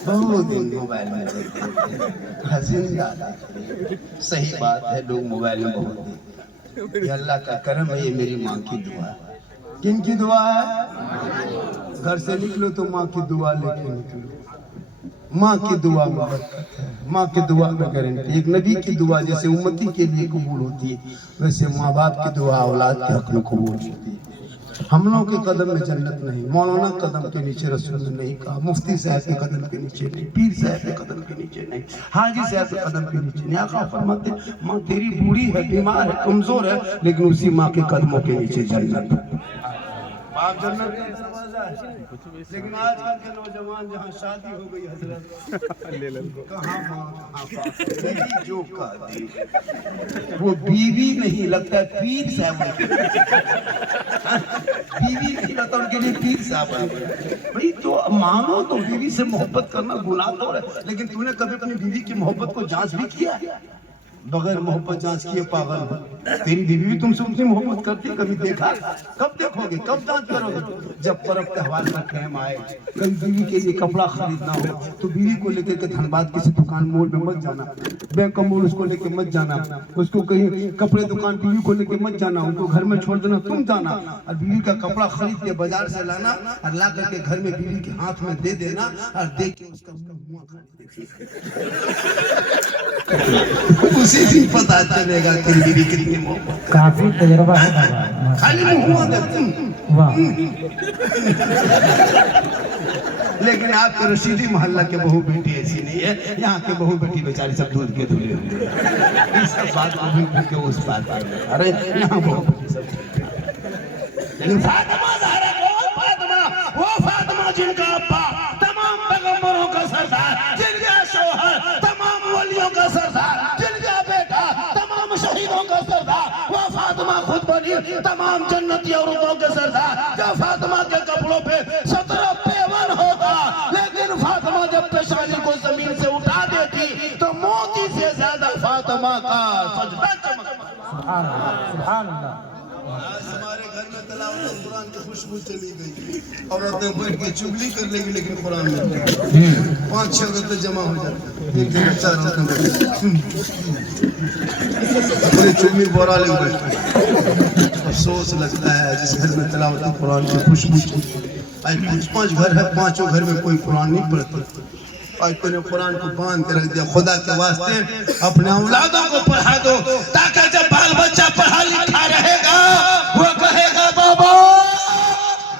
बहुत दिन मोबाइल में देखते थे, जिंदा देखिए। सही बात है, लोग मोबाइल में बहुत देखते। ये अल्लाह का करम है, ये मेरी माँ की दुआ है। किन की दुआ है? घर से निकलो तो माँ की दुआ लेके निकलो। माँ की दुआ में बरकत है, माँ की दुआ में गारंटी। एक नबी की दुआ जैसे उम्मती के लिए कबूल होती है, वैसे माँ बाप की दुआ औलाद के हक में कबूल होती है। हम लोग के कदम में जन्नत नहीं, मौलाना कदम के नीचे रसूल ने नहीं कहा, मुफ्ती साहब के कदम के नीचे नहीं, पीर साहब के कदम के नीचे नहीं, हाजी साहब के कदम के नीचे नहीं। आका फरमाते माँ तेरी बूढ़ी है, बीमार है, कमजोर है, लेकिन उसी माँ के कदमों के नीचे जन्नत। आप जन्नत नहीं समझ रहे, लेकिन आजकल के नौजवान जहाँ शादी हो गई हजरत, कहाँ माँ बीवी जो का दी, वो बीवी नहीं लगता है पीर साहब। बीवी नहीं लगता उनके लिए पीर साहब। भाई तो मानो तो बीवी से मोहब्बत करना गुनाह तो है, लेकिन तूने कभी अपनी बीवी की मोहब्बत को जांच भी किया? बगैर मोहब्बत जांच किए पागल। तेरी बीवी भी तुमसे उतनी मोहब्बत करती है, कभी देखा? कब देखोगे, कब जांच करोगे? जब पर्व त्योहार का टाइम आए, कभी बीवी के लिए कपड़ा खरीदना हो तो बीवी को लेकर के धनबाद किसी दुकान मोड़ में मत जाना, बैंक मोड़ उसको लेके मत जाना, उसको कहीं कपड़े दुकान बीवी को लेके मत जाना, उनको घर में छोड़ देना, तुम जाना और बीवी का कपड़ा खरीद के बाजार से लाना और ला करके घर में बीवी के हाथ में दे देना और दे के उसका मुंह खाली उसी दिन पता चलेगा कि बीवी कितनी मोहब्बत। काफी तजुर्बा है बाबा, खाली मुंह देते। वाह। लेकिन आपके रशीदी मोहल्ला के बहू बेटी ऐसी नहीं है, यहाँ के बहू बेटी बेचारी सब दूध के धुले हुए, इस बात के उस बात। अरे यहाँ बहू बेटी सब, लेकिन फातिमा ज़हरा कौन? फातिमा वो फातिमा जिनका अब्बा तमाम पैगंबरों का सरदार, जिनका शौहर तमाम वलियों का सरदार, जिनका बेटा तमाम शहीदों का सरदार, वो फातिमा खुद बनी तमाम जन्नती औरतों के सरदार। जब फातिमा के कपड़ों पे 17 पेवन होता, लेकिन फातिमा जब पेशानी को जमीन से उठा देती तो मोती से ज्यादा फातिमा का सजदा चमकता। सुभान अल्लाह, सुभान अल्लाह। आज हमारे घर में तिलावत कुरान की खुशबू चली गई, औरतें बैठ के चुगली कर लेगी, लेकिन कुरान में 5-6 औरतें जमा हो जाती, एक जगह 4 औरतें अपनी चुगली बोरा ले बैठती। अफसोस लगता है जिस घर में तिलावत कुरान की खुशबू चली। आज 5 घर है, 5 घर में कोई कुरान नहीं पढ़ता। आज तूने कुरान को बांध के रख दिया। खुदा के वास्ते अपने औलादों को पढ़ा दो, ताकि जब बाल बच्चा पढ़ा लिखा रहेगा वो कहेगा बाबा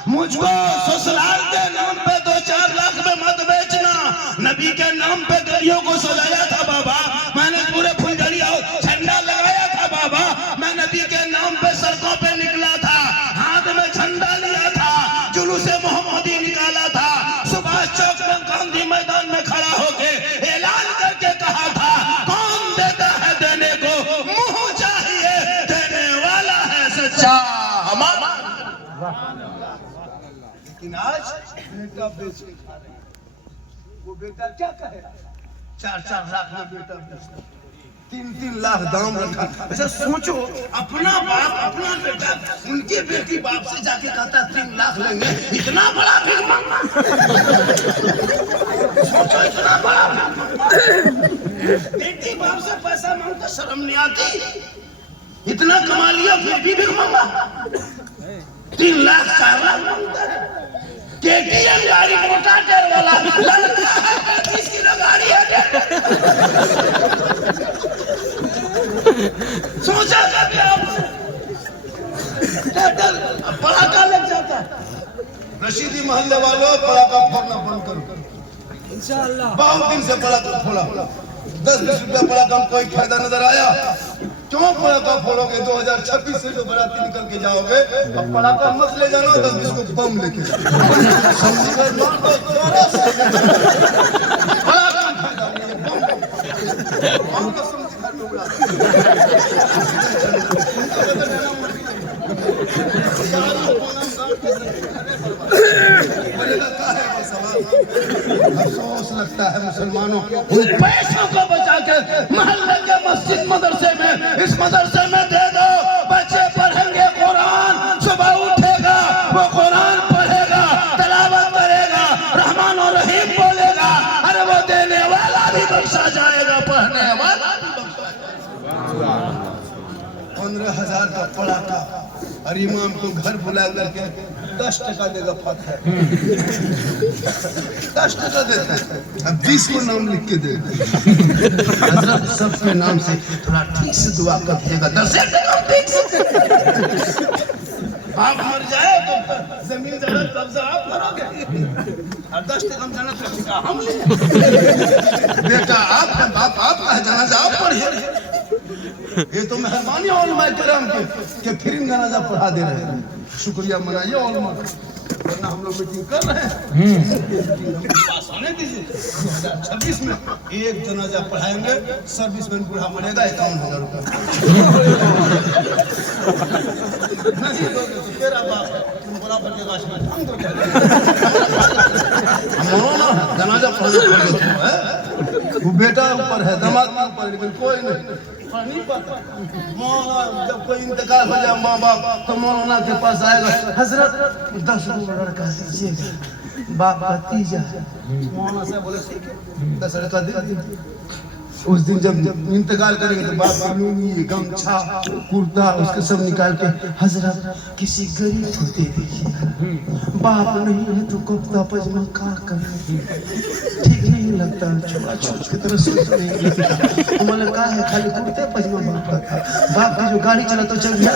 मुझको ससुराल के नाम पे 2-4 लाख में मत बेचना, नबी के नाम पे बत्तियों को सजाया था बाबा, मैंने पूरे फुलझड़ी और झंडा लगाया था बाबा, मैं नबी के नाम पे सड़कों पे निकला था, हाथ में झंडा लिया था, जुलूसे मोहम्मदी निकाला था, सुभाष चौक में गांधी मैदान में खड़ा होके ऐलान करके कहा था, कौन देता है देने को, मुंह चाहिए देने वाला है सच्चा हमारा। लेकिन आज बेटा बेच के खा रहे, वो बेटा क्या कहेगा? 4-4 लाख में बेटा बेचता, 3-3 लाख दाम रखा। अच्छा सोचो, अपना बाप अपना बेटा उनके बेटी बाप से जाके कहता 3 लाख लेंगे, इतना बड़ा भीख मांगना। सोचो इतना बड़ा बेटी बाप से पैसा मांगता शर्म नहीं आती? इतना कमा लिया फिर भी भीख मांगा, 3 लाख 4 लाख मांगता है। केटीएम गाड़ी मोटा टायर वाला लड़का है, 30 किलो गाड़ी है। सोचा कभी आप? पड़ाका लग जाता है। रशीदी मोहल्ले वालों पड़ाका फोड़ना बंद करो इंशाअल्लाह। बहुत दिन से पड़ाका फोड़ा, 10-20 रुपया पड़ाका में कोई फायदा नजर आया? क्यों पड़ाका फोड़ोगे? 2026 से जो बराती निकल के जाओगे, अब पड़ाका मत ले जाना, 10-20 को बम लेके जाओ। पड़ाका फायदा नहीं है, बम को समझी घर में उड़ा। अफसोस लगता है मुसलमानों, उन पैसों को बचा के मोहल्ले के मस्जिद मदरसे में, इस मदरसे में दे दो, बच्चे पढ़ेंगे कुरान, सुबह उठेगा वो कुरान पढ़ेगा, तिलावत करेगा, रहमान और रहीम बोलेगा, अरे वो देने वाला भी बख्शा जाएगा, पढ़ने वाला भी बख्शा जाएगा। 15,000 का पड़ाका और इमाम को घर बुला करके 10 टका देगा फातिहा, 10 टका देता है, अब 20 को नाम लिख के देगा। हजरत सबके नाम से थोड़ा ठीक से दुआ कर देगा, 10 टका ठीक से। आप मर जाए तो जमीन जगह कब्जा आप करोगे, और 10 टका में जाना तो ठिका हम ले। बेटा आप है, बाप आपका है, जनाजा आप पढ़िए। ये तो मेहरबानी उलमा किराम के फिर जनाजा पढ़ा दे रहे हैं, शुक्रिया मनाइए उलमा, वरना हम लोग मीटिंग कर रहे हैं। पास होने दीजिए, 2026 में एक जनाजा पढ़ाएंगे, सर्विसमैन बूढ़ा मरेगा, 51,000 रुपया नहीं दोगे तो तेरा बाप तुम बराबर के गाछ में ढंग दो। जनाजा पढ़ने है, वो बेटा ऊपर है, दामाद के ऊपर, लेकिन कोई नहीं नहीं पाता। मौलाना जब कोई इंतकाल हो जाए माँ बाप, तो मौलाना के पास आएगा, हजरत 10 रुपये लड़का दीजिएगा, बाप भतीजा। मौलाना साहब बोले ठीक है, 10 लड़का दे दीजिए। उस दिन जब इंतकाल करेंगे तो बाप लूंगी, गमछा, कुर्ता उसके सब निकाल के, हजरत किसी गरीब को दे दीजिए, बाप नहीं है तो कुर्ता पजामा का करें, ठीक नहीं लगता, छोटा छोटा की तरह सोच नहीं लगता। मैंने कहा है खाली कुर्ते पजामा बाप का था, बाप की जो गाड़ी चला तो चल गया,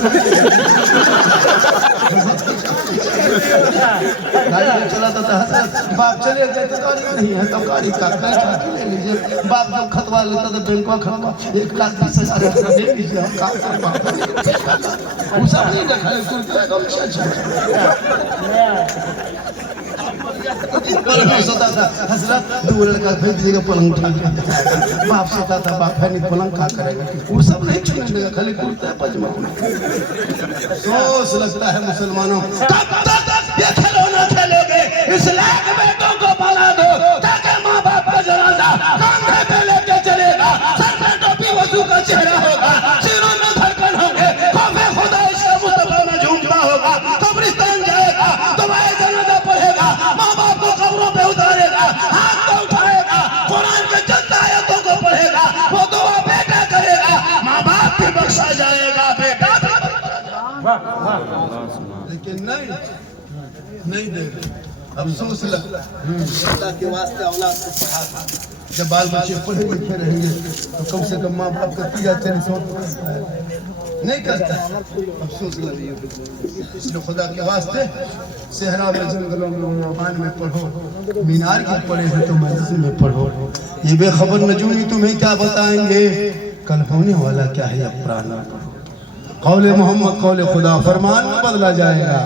गाड़ी में चला था हजरत, बाप चले गए तो गाड़ी नहीं है तो गाड़ी का ले लीजिए, बाप जब खतवा लेता तो बैंक में खतवा 1,20,000 ले लीजिए, हम काम कर बाप वो सब नहीं देखा है, कुर्ता गमछा सोता था, हजरत 2 लड़का भेज देगा पलंग उठा के, बाप सोता था बाप है नहीं पलंग का करेगा, वो सब नहीं छूने देगा, खाली कुर्ता पजामा। सोच लगता है मुसलमानों, कब तक ये खिलौना खेलोगे? इस लायक बेटों को पाला दो ताकि माँ बाप का जनाजा कांधे पे लेके चलेगा, सर पे टोपी वजू का चेहरा होगा, सिरों में धड़कन होंगे, खौफे खुदा इसका मुस्तफा में झूमता होगा, कब्रिस्तान जाएगा, तुम्हारे जनाजा पढ़ेगा, माँ बाप को कब्रों पे उतारेगा, हाथ को उठाएगा, कुरान के चंद आयतों को पढ़ेगा, वो दुआ बेटा करेगा, माँ बाप भी बख्शा जाएगा, बेटा भी बख्शा जाएगा। लेकिन नहीं दे, अफसोस लगता है। अल्लाह के वास्ते औलाद को पढ़ा, जब बाल बच्चे पढ़े लिखे रहेंगे तो कम से कम माँ बाप का 3 चैन सौ नहीं करता, अफसोस लगी। इसलिए खुदा के वास्ते सहरा में, जंगलों में, मैदान में पढ़ो, मीनार की पढ़े हैं तो मैदान में पढ़ो। ये बेखबर नजूमी तुम्हें क्या बताएंगे, कल होने वाला क्या है अब पुराना पढ़ो। कौले मोहम्मद कौले खुदा, फरमान में बदला जाएगा,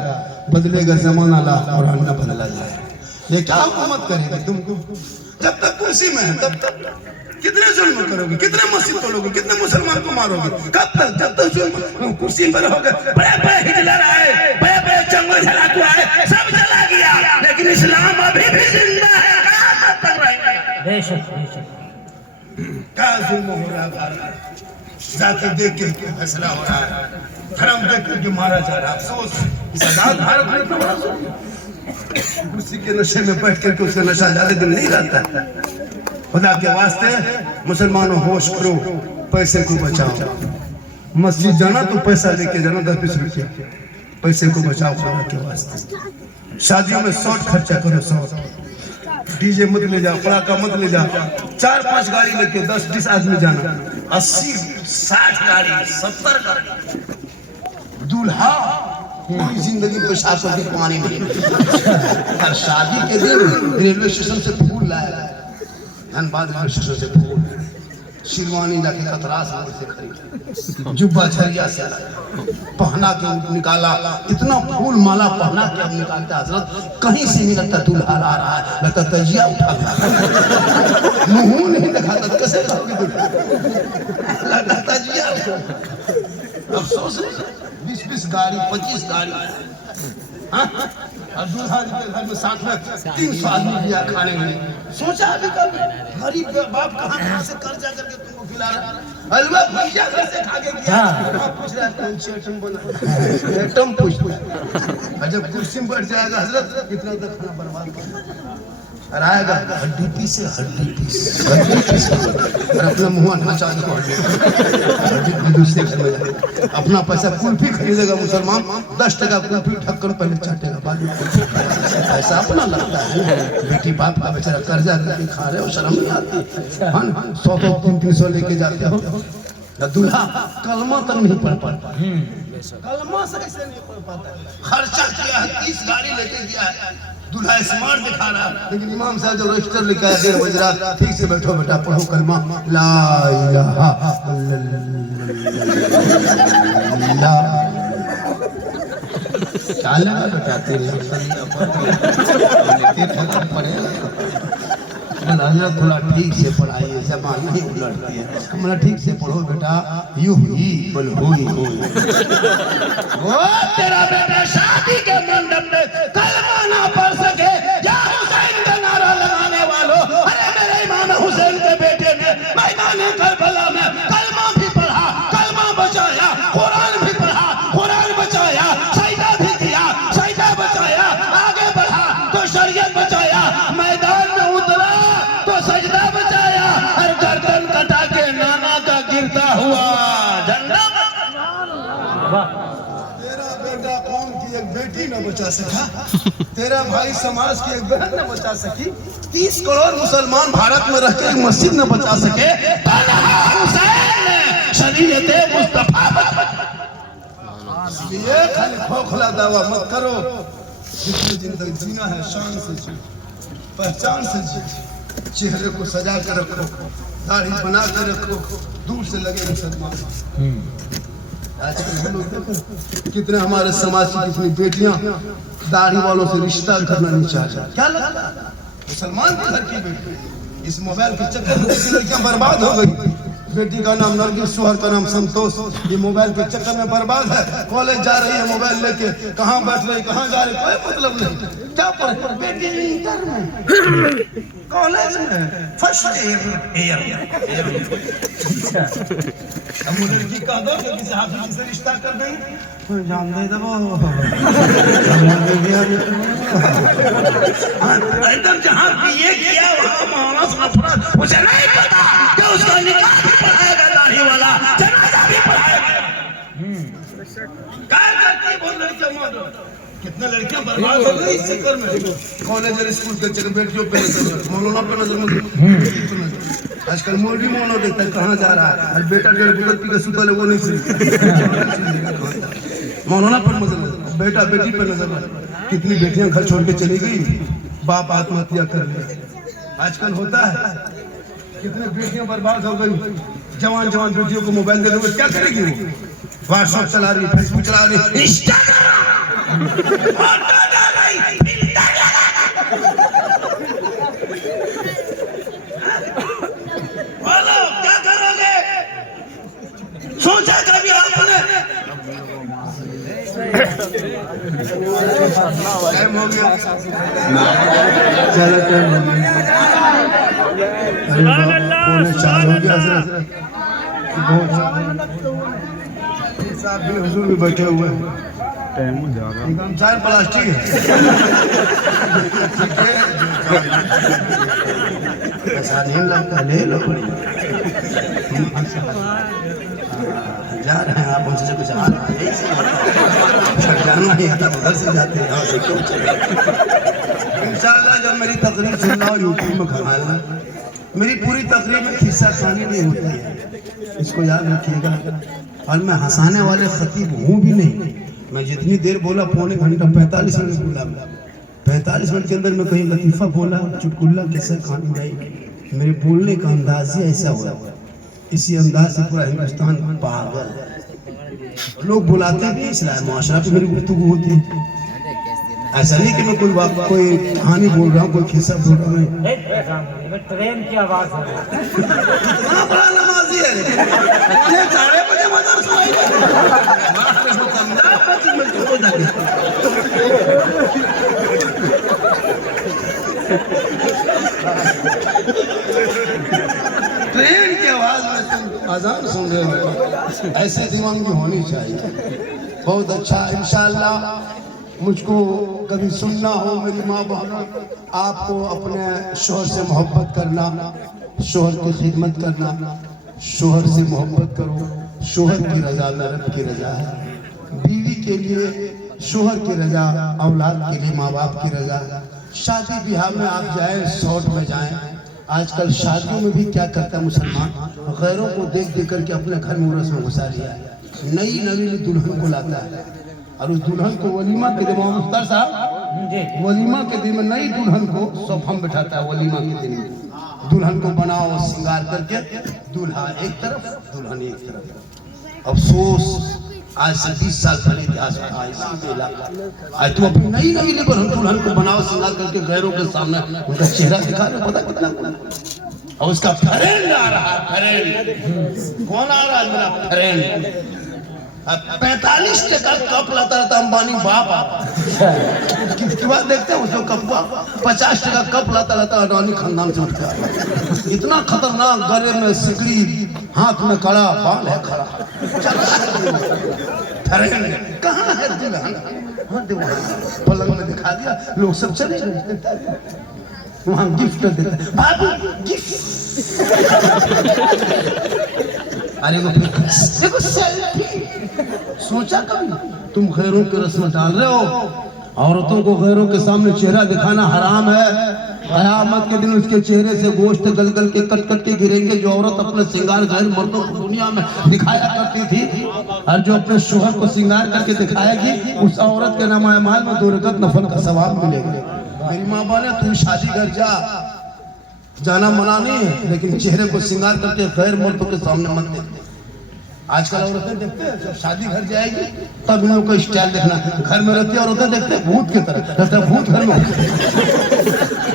बदलेगा जमाना ला, कुरान में बदला जाएगा। ये क्या हुकूमत करेगा तुमको, जब तक कुर्सी में है तब तक कितने जुल्म करोगे, कितने मस्जिद तोड़ोगे, कितने मुसलमान को मारोगे, कब तक, जब तक जुल्म कुर्सी पर होगा। बड़े बड़े हिटलर आए, बड़े बड़े जंगल झलाकू आए, सब चला गया, लेकिन इस्लाम अभी भी जिंदा है, क़यामत तक रहेगा। बेशक बेशक। क्या जुल्म हो रहा है, जाति देख के फैसला हो रहा है, धर्म देख करके मारा जा रहा है। अफसोस इस आजाद भारत में तो कुर्सी के नशे में बैठ करके उसका नशा ज्यादा दिन नहीं रहता। खुदा के वास्ते मुसलमानों होश करो, पैसे को बचाओ। मस्जिद जाना तो पैसा लेके जाना, 10-20 रुपया, पैसे को बचाओ खुदा के वास्ते। शादियों में 100 खर्चा करो, 100 डीजे मत ले जाओ, पड़ाका मत ले जाओ। 4-5 गाड़ी लेके 10-20 आदमी जाना, 80-60 गाड़ी, 70 गाड़ी। दूल्हा पूरी जिंदगी पेशाब करके पानी नहीं, हर शादी के दिन रेलवे स्टेशन से फूल लाया, धनबाद रेलवे स्टेशन से फूल, शेरवानी जाके कतरास से खरीद, जुब्बा झरिया से पहना के निकाला, इतना फूल माला पहना के अब निकालता हजरत, कहीं से नहीं लगता दूल्हा ला रहा है, लगता तजिया उठा मुंह नहीं दिखाता, कैसे लगता तजिया। अफसोस 20-20 गाड़ी, 25 गाड़ी, और दूल्हा के घर में 7 में 300 आदमी दिया खाने में। सोचा अभी कभी गरीब बाप कहाँ से कर्जा करके तुमको खिला रहा, हलवा भैया घर से खा के गया, पूछ रहा है कौन सी आइटम बना, आइटम पूछ, जब कुर्सी में बैठ जाएगा हजरत, कितना तक खाना बर्बाद कर और आएगा हड्डी पीस और अपना मुँह नचा दो, दूसरे घर में अपना पैसा कुल्फी खरीदेगा मुसलमान, 10 टका कुल्फी ढक्कन पहले चाटेगा, बाद में पैसा अपना लगता है। बेटी बाप का बेचारा कर्जा करके खा रहे हो, शर्म नहीं आती, 100-300 लेके जाते हो। दूल्हा कलमा तक नहीं पढ़ पाता, कलमा से ऐसे नहीं पढ़ पाता, खर्चा किया है, 30 गाड़ी लेके गया है, दूल्हा स्मार्ट दिखा रहा, लेकिन इमाम साहब जो रजिस्टर लिखा है 1:30 बज रहा, ठीक से बैठो बेटा, पढ़ो कलमा ला इलाहा इल्लल्लाह। क्या लगा बेटा तेरे हजरत, थोड़ा ठीक से पढ़ाइए, जबान नहीं उलटती है, हमारा ठीक से पढ़ो बेटा, यू ही बोल हुई वो तेरा बेटा शादी के मंडप में कलमा ना पढ़ सके, या हुसैन का नारा लगाने वालों, अरे मेरे इमाम हुसैन के बेटे ने मैदान करबला में कलमा भी पढ़ा, कलमा बचाया, कुरान भी पढ़ा, कुरान बचाया, सजदा भी किया, सजदा बचाया, आगे बढ़ा तो शरीयत बचाया, मैदान में उतरा तो सजदा बचाया, और गर्दन कटा के नाना का गिरता हुआ झंडा। तेरा बेटा कौम की एक बेटी न बचा सका, तेरा भाई समाज की एक बहन न बचा सकी, 30 करोड़ मुसलमान भारत में रह के एक मस्जिद न बचा सके, शरीयत मुस्तफा। इसलिए खाली खोखला दावा मत करो, जितनी जिंदगी जीना है शान से जी, पहचान से जी, चेहरे को सजा कर रखो, दाढ़ी बना कर रखो, दूर से लगे मुसलमान। आजकल हम लोग देखो कितने हमारे समाज की कितनी बेटियां दाढ़ी वालों से रिश्ता करना नहीं चाहती, क्या लगता है मुसलमान के घर की बेटी, इस मोबाइल के चक्कर में लड़कियां बर्बाद हो गई। बेटी का नाम नरगिस, शोहर का नाम संतोष, ये मोबाइल के चक्कर में बर्बाद है। कॉलेज जा रही है मोबाइल लेके, कहाँ बैठ रही, कहाँ जा रही, कोई मतलब नहीं। क्या पढ़े बेटी इंटर में, कॉलेज में फर्स्ट ईयर। अब वो लड़की कह दो कि किसी हाफिज से रिश्ता कर देंगे, जान दे दो एकदम, जहाँ बीए किया वहाँ मौलाना से नफरत, मुझे नहीं पता कि उसका निकाह भी पढ़ाएगा दाढ़ी वाला, जनाजा भी पढ़ाएगा। क्या करती वो लड़की मौत कितना लड़कियां बर्बाद हो गई इस चक्कर में। कॉलेज और स्कूल के चक्कर बेटियों पे नजर, मौलाना पे नजर। आजकल मौलवी मौलाना देखता है कहाँ जा रहा है, आज बेटा 1.5 बोतल पी के सुतल है वो नहीं सुनता। मौलाना पर नजर, बेटा बेटी पे नजर। कितनी बेटियां घर छोड़ के चली गई, बाप आत्महत्या कर लिया। आजकल होता है, कितने बेटियां बर्बाद हो गई। जवान जवान बेटियों को मोबाइल दे दोगे क्या करेगी वो? व्हाट्सएप चला रही, फेसबुक चला रही, इंस्टाग्राम फोटो डाल रही, बोलो क्या करोगे? सोचा कभी आपने? टाइम हो गया, चलो टाइम हो गया। अरे बाप, 3:45 हो गया। साहब भी हुजूर भी बैठे हुए हैं, टाइम ज्यादा, हम 4 प्लास्टिक है। ऐसा नहीं लगता, ले लो। जा रहे हैं आप उनसे से कुछ आ रहा है, जाना ही आता उधर से जाते हैं, यहाँ से क्यों चले। इंशाल्लाह जब मेरी तकरीर सुनना हो यूट्यूब में खमाना, मेरी पूरी तकरीर में खिस्सा खानी नहीं होती है, इसको याद रखिएगा। और मैं हंसाने वाले खतीब हूँ भी नहीं। मैं जितनी देर बोला, 1.25 घंटा 45 मिनट बोला। 45 मिनट के अंदर मैं कहीं लतीफ़ा बोला, चुटकुला, किस्सा कहानी नहीं। मेरे बोलने का अंदाज ही ऐसा हुआ, इसी अंदाज से पूरा हिंदुस्तान पागल। लोग बुलाते भी इसलिए मुआशरा पे मेरी गुफ्तगू होती है। ऐसा नहीं कि मैं कोई कहानी बोल रहा हूँ, कोई किस्सा बोल रहा हूँ। ट्रेन की आवाज है। कितना बड़ा नमाजी है, ये 4:30 मजार सुनाई ट्रेन की आवाज में तुम अजान सुन रहे हो, ऐसे दिमागी होनी चाहिए। बहुत अच्छा। इंशाअल्लाह मुझको कभी सुनना हो, मेरी माँ बहन, आपको अपने शोहर से मोहब्बत करना, शोहर की खिदमत करना, शोहर से मोहब्बत करो। शोहर की रजा में रब की रजा है। बीवी के लिए शोहर की रजा, औलाद के लिए माँ बाप की रजा। शादी ब्याह में आप जाएं, शॉर्ट में जाएं। आजकल शादियों में भी क्या करता है मुसलमान, गैरों को देख देख करके अपने घर में उर्स में घुसा लिया है। नई नवीन दुल्हन को लाता है और उस दुल्हन को वलीमा के दिन, मोहम्मद मुख्तार साहब, वलीमा के दिन में नई दुल्हन को सोफा में बिठाता है। वलीमा के दिन में दुल्हन को बनाओ श्रृंगार करके, दूल्हा एक तरफ, दुल्हन एक तरफ। अफसोस आज से 20 साल पहले इतिहास था इसी इलाका। आज तुम अपनी नई नई दुल्हन को बनाओ श्रृंगार करके, गैरों के सामने उनका चेहरा दिखा रहे, पता कितना। और उसका फ्रेंड आ रहा है, फ्रेंड कौन आ रहा है? मेरा फ्रेंड 45 टका कप लाता रहता अंबानी बाप। किसकी बात देखते हैं उसको, कप 50 टका कप लाता रहता अडानी खानदान से उठता। इतना खतरनाक, गले में सिकड़ी, हाथ में कड़ा, बाल है खड़ा। कहाँ है दुल्हन? पलंग में दिखा दिया, लोग सब चले गए। वहाँ गिफ्ट देते, गिफ्ट। अरे देखो सेल्फी। सोचा कभी तुम गैरों के रस्म डाल रहे हो? औरतों को गैरों के सामने चेहरा दिखाना हराम है। कयामत के दिन उसके चेहरे से गोश्त गल गल के कट कट के गिरेंगे। जो औरत अपने श्रृंगार गैर मर्दों को दुनिया में दिखाया करती थी, और जो अपने शोहर को श्रृंगार करके दिखाएगी, उस औरत के नाम अमाल में 2 रकत नफल का सवाब मिलेगा। मेरी माँ बोले तू शादी घर जा, जाना मना नहीं है, लेकिन चेहरे को श्रृंगार करके गैर मर्दों के सामने मत दे। आजकल औरतें देखते हैं, जब शादी घर जाएगी तब इन लोगों को स्टाइल देखना। घर में रहती है औरतें देखते हैं भूत की तरह, लगता है भूत घर में।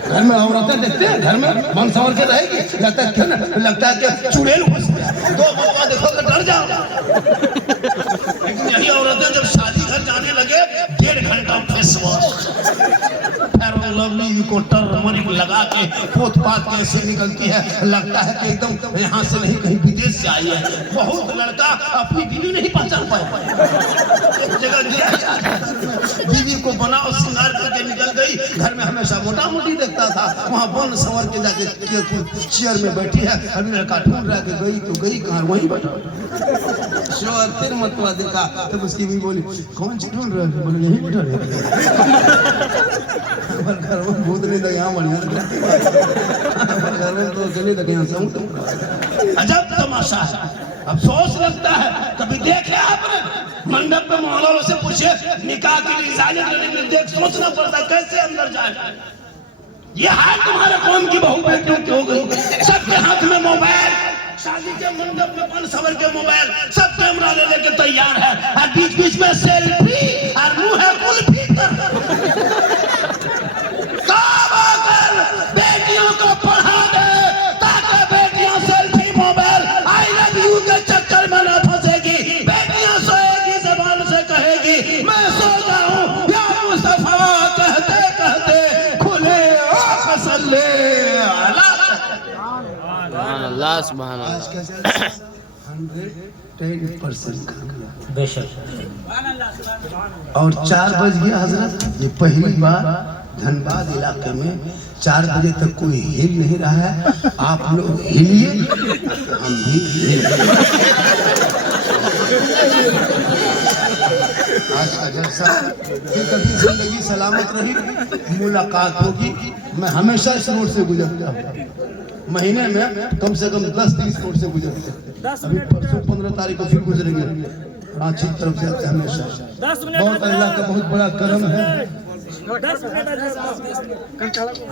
घर में औरतें देखते हैं, घर में मन संवर के रहेगी, लगता है कि चुड़ैल घुस गया। 2 मौका देखो तो डर जाओ। लेकिन यही औरतें जब शादी घर जाने लगे, 1.5 घंटा फेस वॉश, लवली को टर्मरिक लगा के पोत पात कैसे निकलती है, लगता है कि एकदम यहाँ से नहीं कहीं विदेश से आई है। बहुत लड़का अपनी बीवी नहीं पहचान पाया। एक जगह गया, बीवी को बनाओ श्रृंगार करके निकल गई। घर में हमेशा मोटा मोटी देखता था, वहाँ बन संवर के जाके चेयर में बैठी है। अभी लड़का ढूंढ रहा कि गई तो गई कहाँ, वहीं बैठा। शोहर मतवा देखा तब उसकी भी बोली कौन सी ढूंढ रहे हो? बोले यही बैठा रहे घर में भूत नहीं था यहाँ बढ़िया घर में तो अकेले तक यहाँ से अजब तमाशा है। अफसोस लगता है कभी देखे आपने मंडप पे मौलवी से पूछे निकाह की इजाजत लेने में देख सोचना पड़ता कैसे अंदर जाए। ये हाल तुम्हारे कौम की बहू बेटियों की हो गई। सबके हाथ में मोबाइल, शादी के मंडप में कौन सवर के मोबाइल, सब कैमरा ले लेके तैयार है और बीच बीच में सेल्फी और मुंह है कुल्फी बेटियों को पढ़ा दे ताकि बेटियां selfie mobile I love you के चक्कर में न फंसेगी। बेटियां सोएगी जबान से कहेगी मैं सो जाऊं या मुस्तफा कहते कहते खुले सल्ले अल्लाह सुभान अल्लाह। 110% बेशक। और 4 बज गया हजरत। ये पहली बार धनबाद इलाके में 4 बजे तक कोई हिल नहीं रहा है। आप लोग हिलिए हम भी आज का जलसा फिर कभी जिंदगी सलामत रही मुलाकात होगी। मैं हमेशा इस रोड से गुजरता हूँ, महीने में कम से कम 10-20 रोड से गुजरते। अभी परसों 15 तारीख को फिर गुजरेंगे रांची तरफ से आते हमेशा। बहुत अल्लाह का बहुत बड़ा करम है।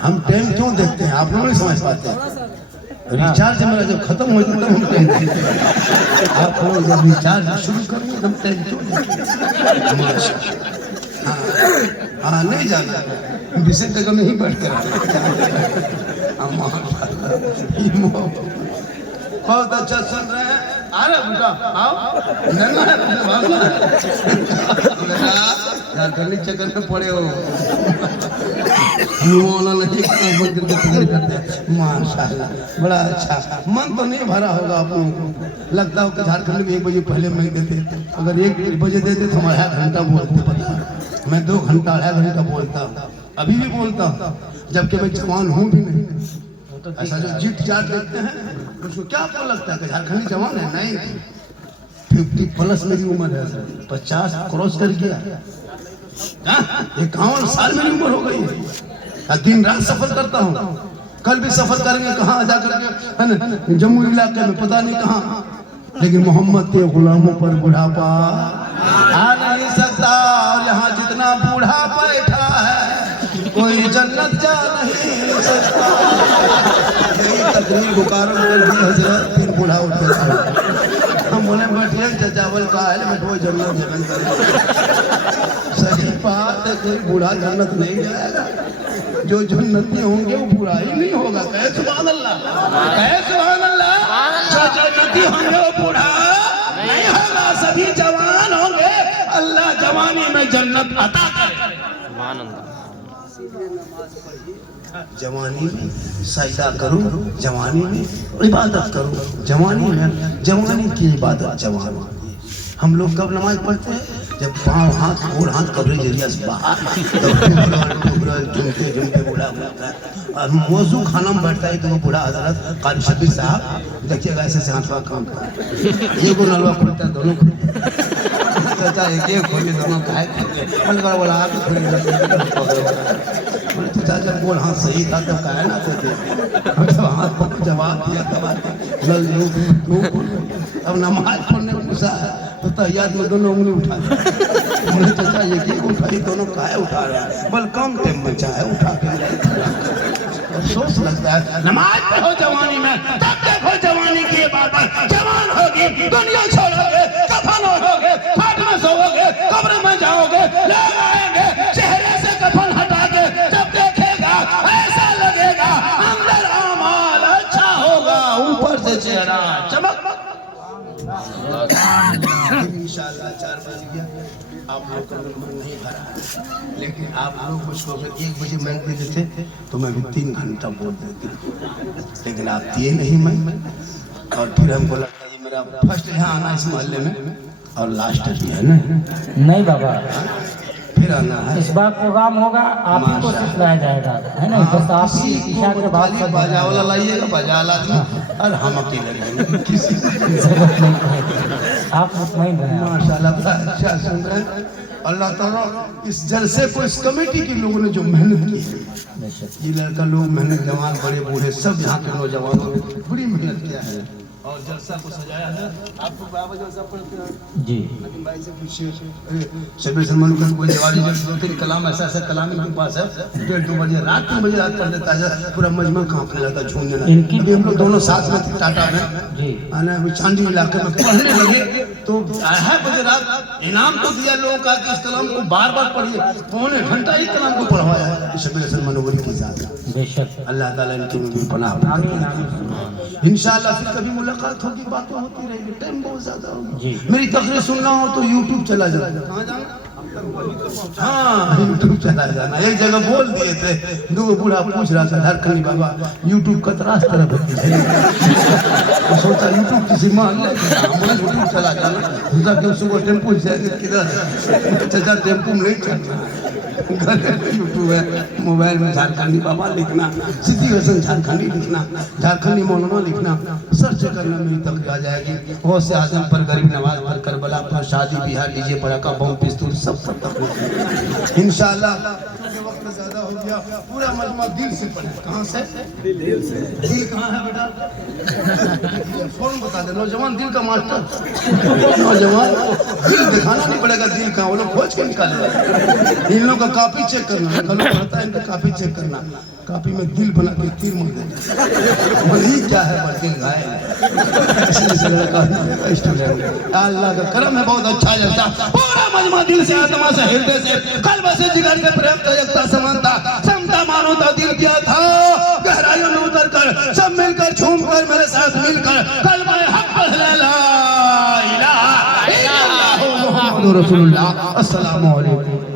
हम टाइम क्यों देखते हैं आप लोग नहीं समझ पाते। रिचार्ज मेरा जब खत्म हो तब हम टाइम देखते हैं। आप लोग जब रिचार्ज शुरू करेंगे तब टाइम क्यों देखते हैं। हाँ नहीं जाना विषय जगह में ही बैठ कर बहुत अच्छा सुन रहे हैं। अरे बेटा आओ झारखंडी चक्कर में पड़े हो माशाल्लाह बड़ा अच्छा। मन तो नहीं भरा होगा आप लोगों को। लगता हो कि झारखंड में 1 बजे पहले मैं देते, अगर 1 बजे देते तो हम 1/2 घंटा बोलते। पता मैं 2 घंटा 1/2 घंटा बोलता हूँ, अभी भी बोलता हूँ, जबकि मैं जवान हूँ भी नहीं। ऐसा जो जीत जाट देखते हैं उसको क्या आपको लगता है कि झारखंडी जवान है? नहीं, 50+ मेरी उम्र है, 50 क्रॉस कर गया। 51 साल मेरी उम्र हो गई है। दिन रात सफर करता हूँ। कल भी सफर करेंगे कहाँ जा करके है ना, जम्मू इलाके में पता नहीं कहाँ। लेकिन मोहम्मद के गुलामों पर बुढ़ापा आ नहीं सकता। और यहाँ जितना बूढ़ा बैठा है कोई जन्नत जा नहीं सकता। यही तकरीर बुकारो में दी हजरत। फिर बूढ़ा उठ के हम बोले बैठिए चावल का है बैठो जन्नत जगन करे। सही बात है, कोई बूढ़ा जन्नत नहीं जाएगा। जो जन्नती होंगे वो बुरा ही नहीं होगा। कहे सुभान अल्लाह, कहे सुभान अल्लाह। जो जन्नती होंगे वो बूढ़ा नहीं होगा, सभी जवान होंगे। अल्लाह जवानी में जन्नत अता करे। सुभान अल्लाह। जवानी में सजदा करो, जवानी में इबादत करो, जवानी में जवानी की इबादत जवानी। हम लोग कब नमाज पढ़ते हैं? जब पाँव हाथ गोड़ हाथ कब्र जरिया से बाहर झुमके झुमके बूढ़ा होता है और मौजू खाना में बैठता है तो वो बूढ़ा हजरत कारी शबीर साहब देखिएगा ऐसे से हाथ काम करता है। ये को नलवा खुलता है दोनों को चाचा एक खोले दोनों खाए बोला आप तो चाचा बोल हाँ सही था तब कहा ना थे हाथ जवाब दिया तब अब नमाज पढ़ने को गुस्सा है तो तहियात में दोनों उंगली उठा बोले चाचा ये क्या उठाई दोनों काहे उठा रहा है? बल कम टाइम में चाहे उठा के अफसोस लगता है। नमाज पढ़ो जवानी में तब देखो जवानी की इबादत। जवान होगी दुनिया छोड़ोगे, कफन ओढ़ोगे, खाट में सोओगे, कब्र में जाओगे, लोग आएंगे चेहरे से कफन हटा के जब देखेगा ऐसा लगेगा अंदर अमाल अच्छा होगा, ऊपर से चेहरा चमक। इंशाअल्लाह 4 बज गया। आप लोग का मन नहीं भरा, लेकिन आप लोग मुझको अगर 1 बजे मैं दे देते तो मैं भी 3 घंटा बोल देती, लेकिन आप दिए नहीं मैं। और फिर हमको लगता है ये मेरा फर्स्ट यहाँ आना इस मोहल्ले में और लास्ट भी है ना। नहीं बाबा, फिर आना है। इस बार प्रोग्राम होगा आप ही को सिखलाया जाएगा है ना। बस आप ही ईशा के बाद सब बाजा वाला लाइएगा, बाजा वाला और हम अकेले रहेंगे, किसी जरूरत नहीं है। आप मुतमईन रहे हैं। माशाल्लाह बड़ा अच्छा सुन रहे हैं। अल्लाह ताला इस जलसे को इस कमेटी के लोगों ने जो मेहनत की है, बेशक। ये लड़का लोग मेहनत, जवान बड़े बूढ़े सब यहाँ के नौजवानों ने बड़ी मेहनत किया है और जलसा को सजाया है। आपको बराबर जलसा पढ़ते हैं जी। लेकिन भाई से पूछिए शबीर सलमान का कोई दिवाली जलसा दो तीन कलाम ऐसा ऐसा कलाम इनके पास है, 1:30 बजे रात 3 बजे रात कर देता है, पूरा मजमा कांपने लगता है, झूमने लगता है। अभी हम लोग दोनों साथ में थे टाटा में, जी। आना अभी चांदी इलाके में पढ़ने लगे तो 2:30 बजे रात इनाम तो दिया लोगों का कि इस कलाम को बार बार पढ़िए, 1.25 घंटा ही कलाम को पढ़वाया है शबीर सलमान की जात। बेशक। अल्लाह ताला इनकी भी पनाह आमीन आमीन। इंशाल्लाह फिर कभी मुलाकात होगी, बातें होती रहेगी, टाइम बहुत ज्यादा होगी। जी। मेरी तकरीर सुनना हो तो यूट्यूब चला जाना। कहाँ जाना? हाँ यूट्यूब चला जाना। एक जगह बोल दिए थे, दो बूढ़ा पूछ रहा था हरकनी बाबा यूट्यूब कतरा तरफ है, सोचा यूट्यूब किसी मान ले, यूट्यूब चला जाना। क्यों सुबह टेम्पो से किधर चाचा टेम्पो में नहीं चलना, यूट्यूब है, मोबाइल में झारखंडी बाबा लिखना, सिद्दी हसन झारखंडी लिखना, झारखंडी मौलाना लिखना, सर्च करना मेरी तकरीर आ जाएगी। बहुत से आजम पर, गरीब नवाज पर, करबला पर, शादी बिहार, डीजे पड़ाका, बम पिस्तौल सब पर तकरीर इंशाल्लाह। वक्त ज्यादा हो गया, पूरा मजमा दिल से पढ़े। कहाँ से? दिल कहाँ है बेटा? फोन बता दे, नौजवान दिल का मास्टर, नौजवान दिल दिखाना नहीं पड़ेगा, दिल कहाँ वो लोग खोज के निकाले। इन लोग का कॉपी चेक करना, कल पढ़ता है इनका कॉपी चेक करना, कॉपी में दिल बना के तीर मार देना, वही क्या है पर दिल घायल। अल्लाह का करम है, बहुत अच्छा जलसा, पूरा मजमा दिल से, आत्मा से, हृदय से, कल्ब से, जिगर से, प्रेम से, एकता, समानता, समता, मानवता दिल किया था। गहराइयों में उतर कर सब मिलकर झूम कर मेरे साथ मिलकर कलमा हक पढ़ ले, ला इलाहा इल्लल्लाह मुहम्मदुर रसूलुल्लाह। अस्सलामु अलैकुम।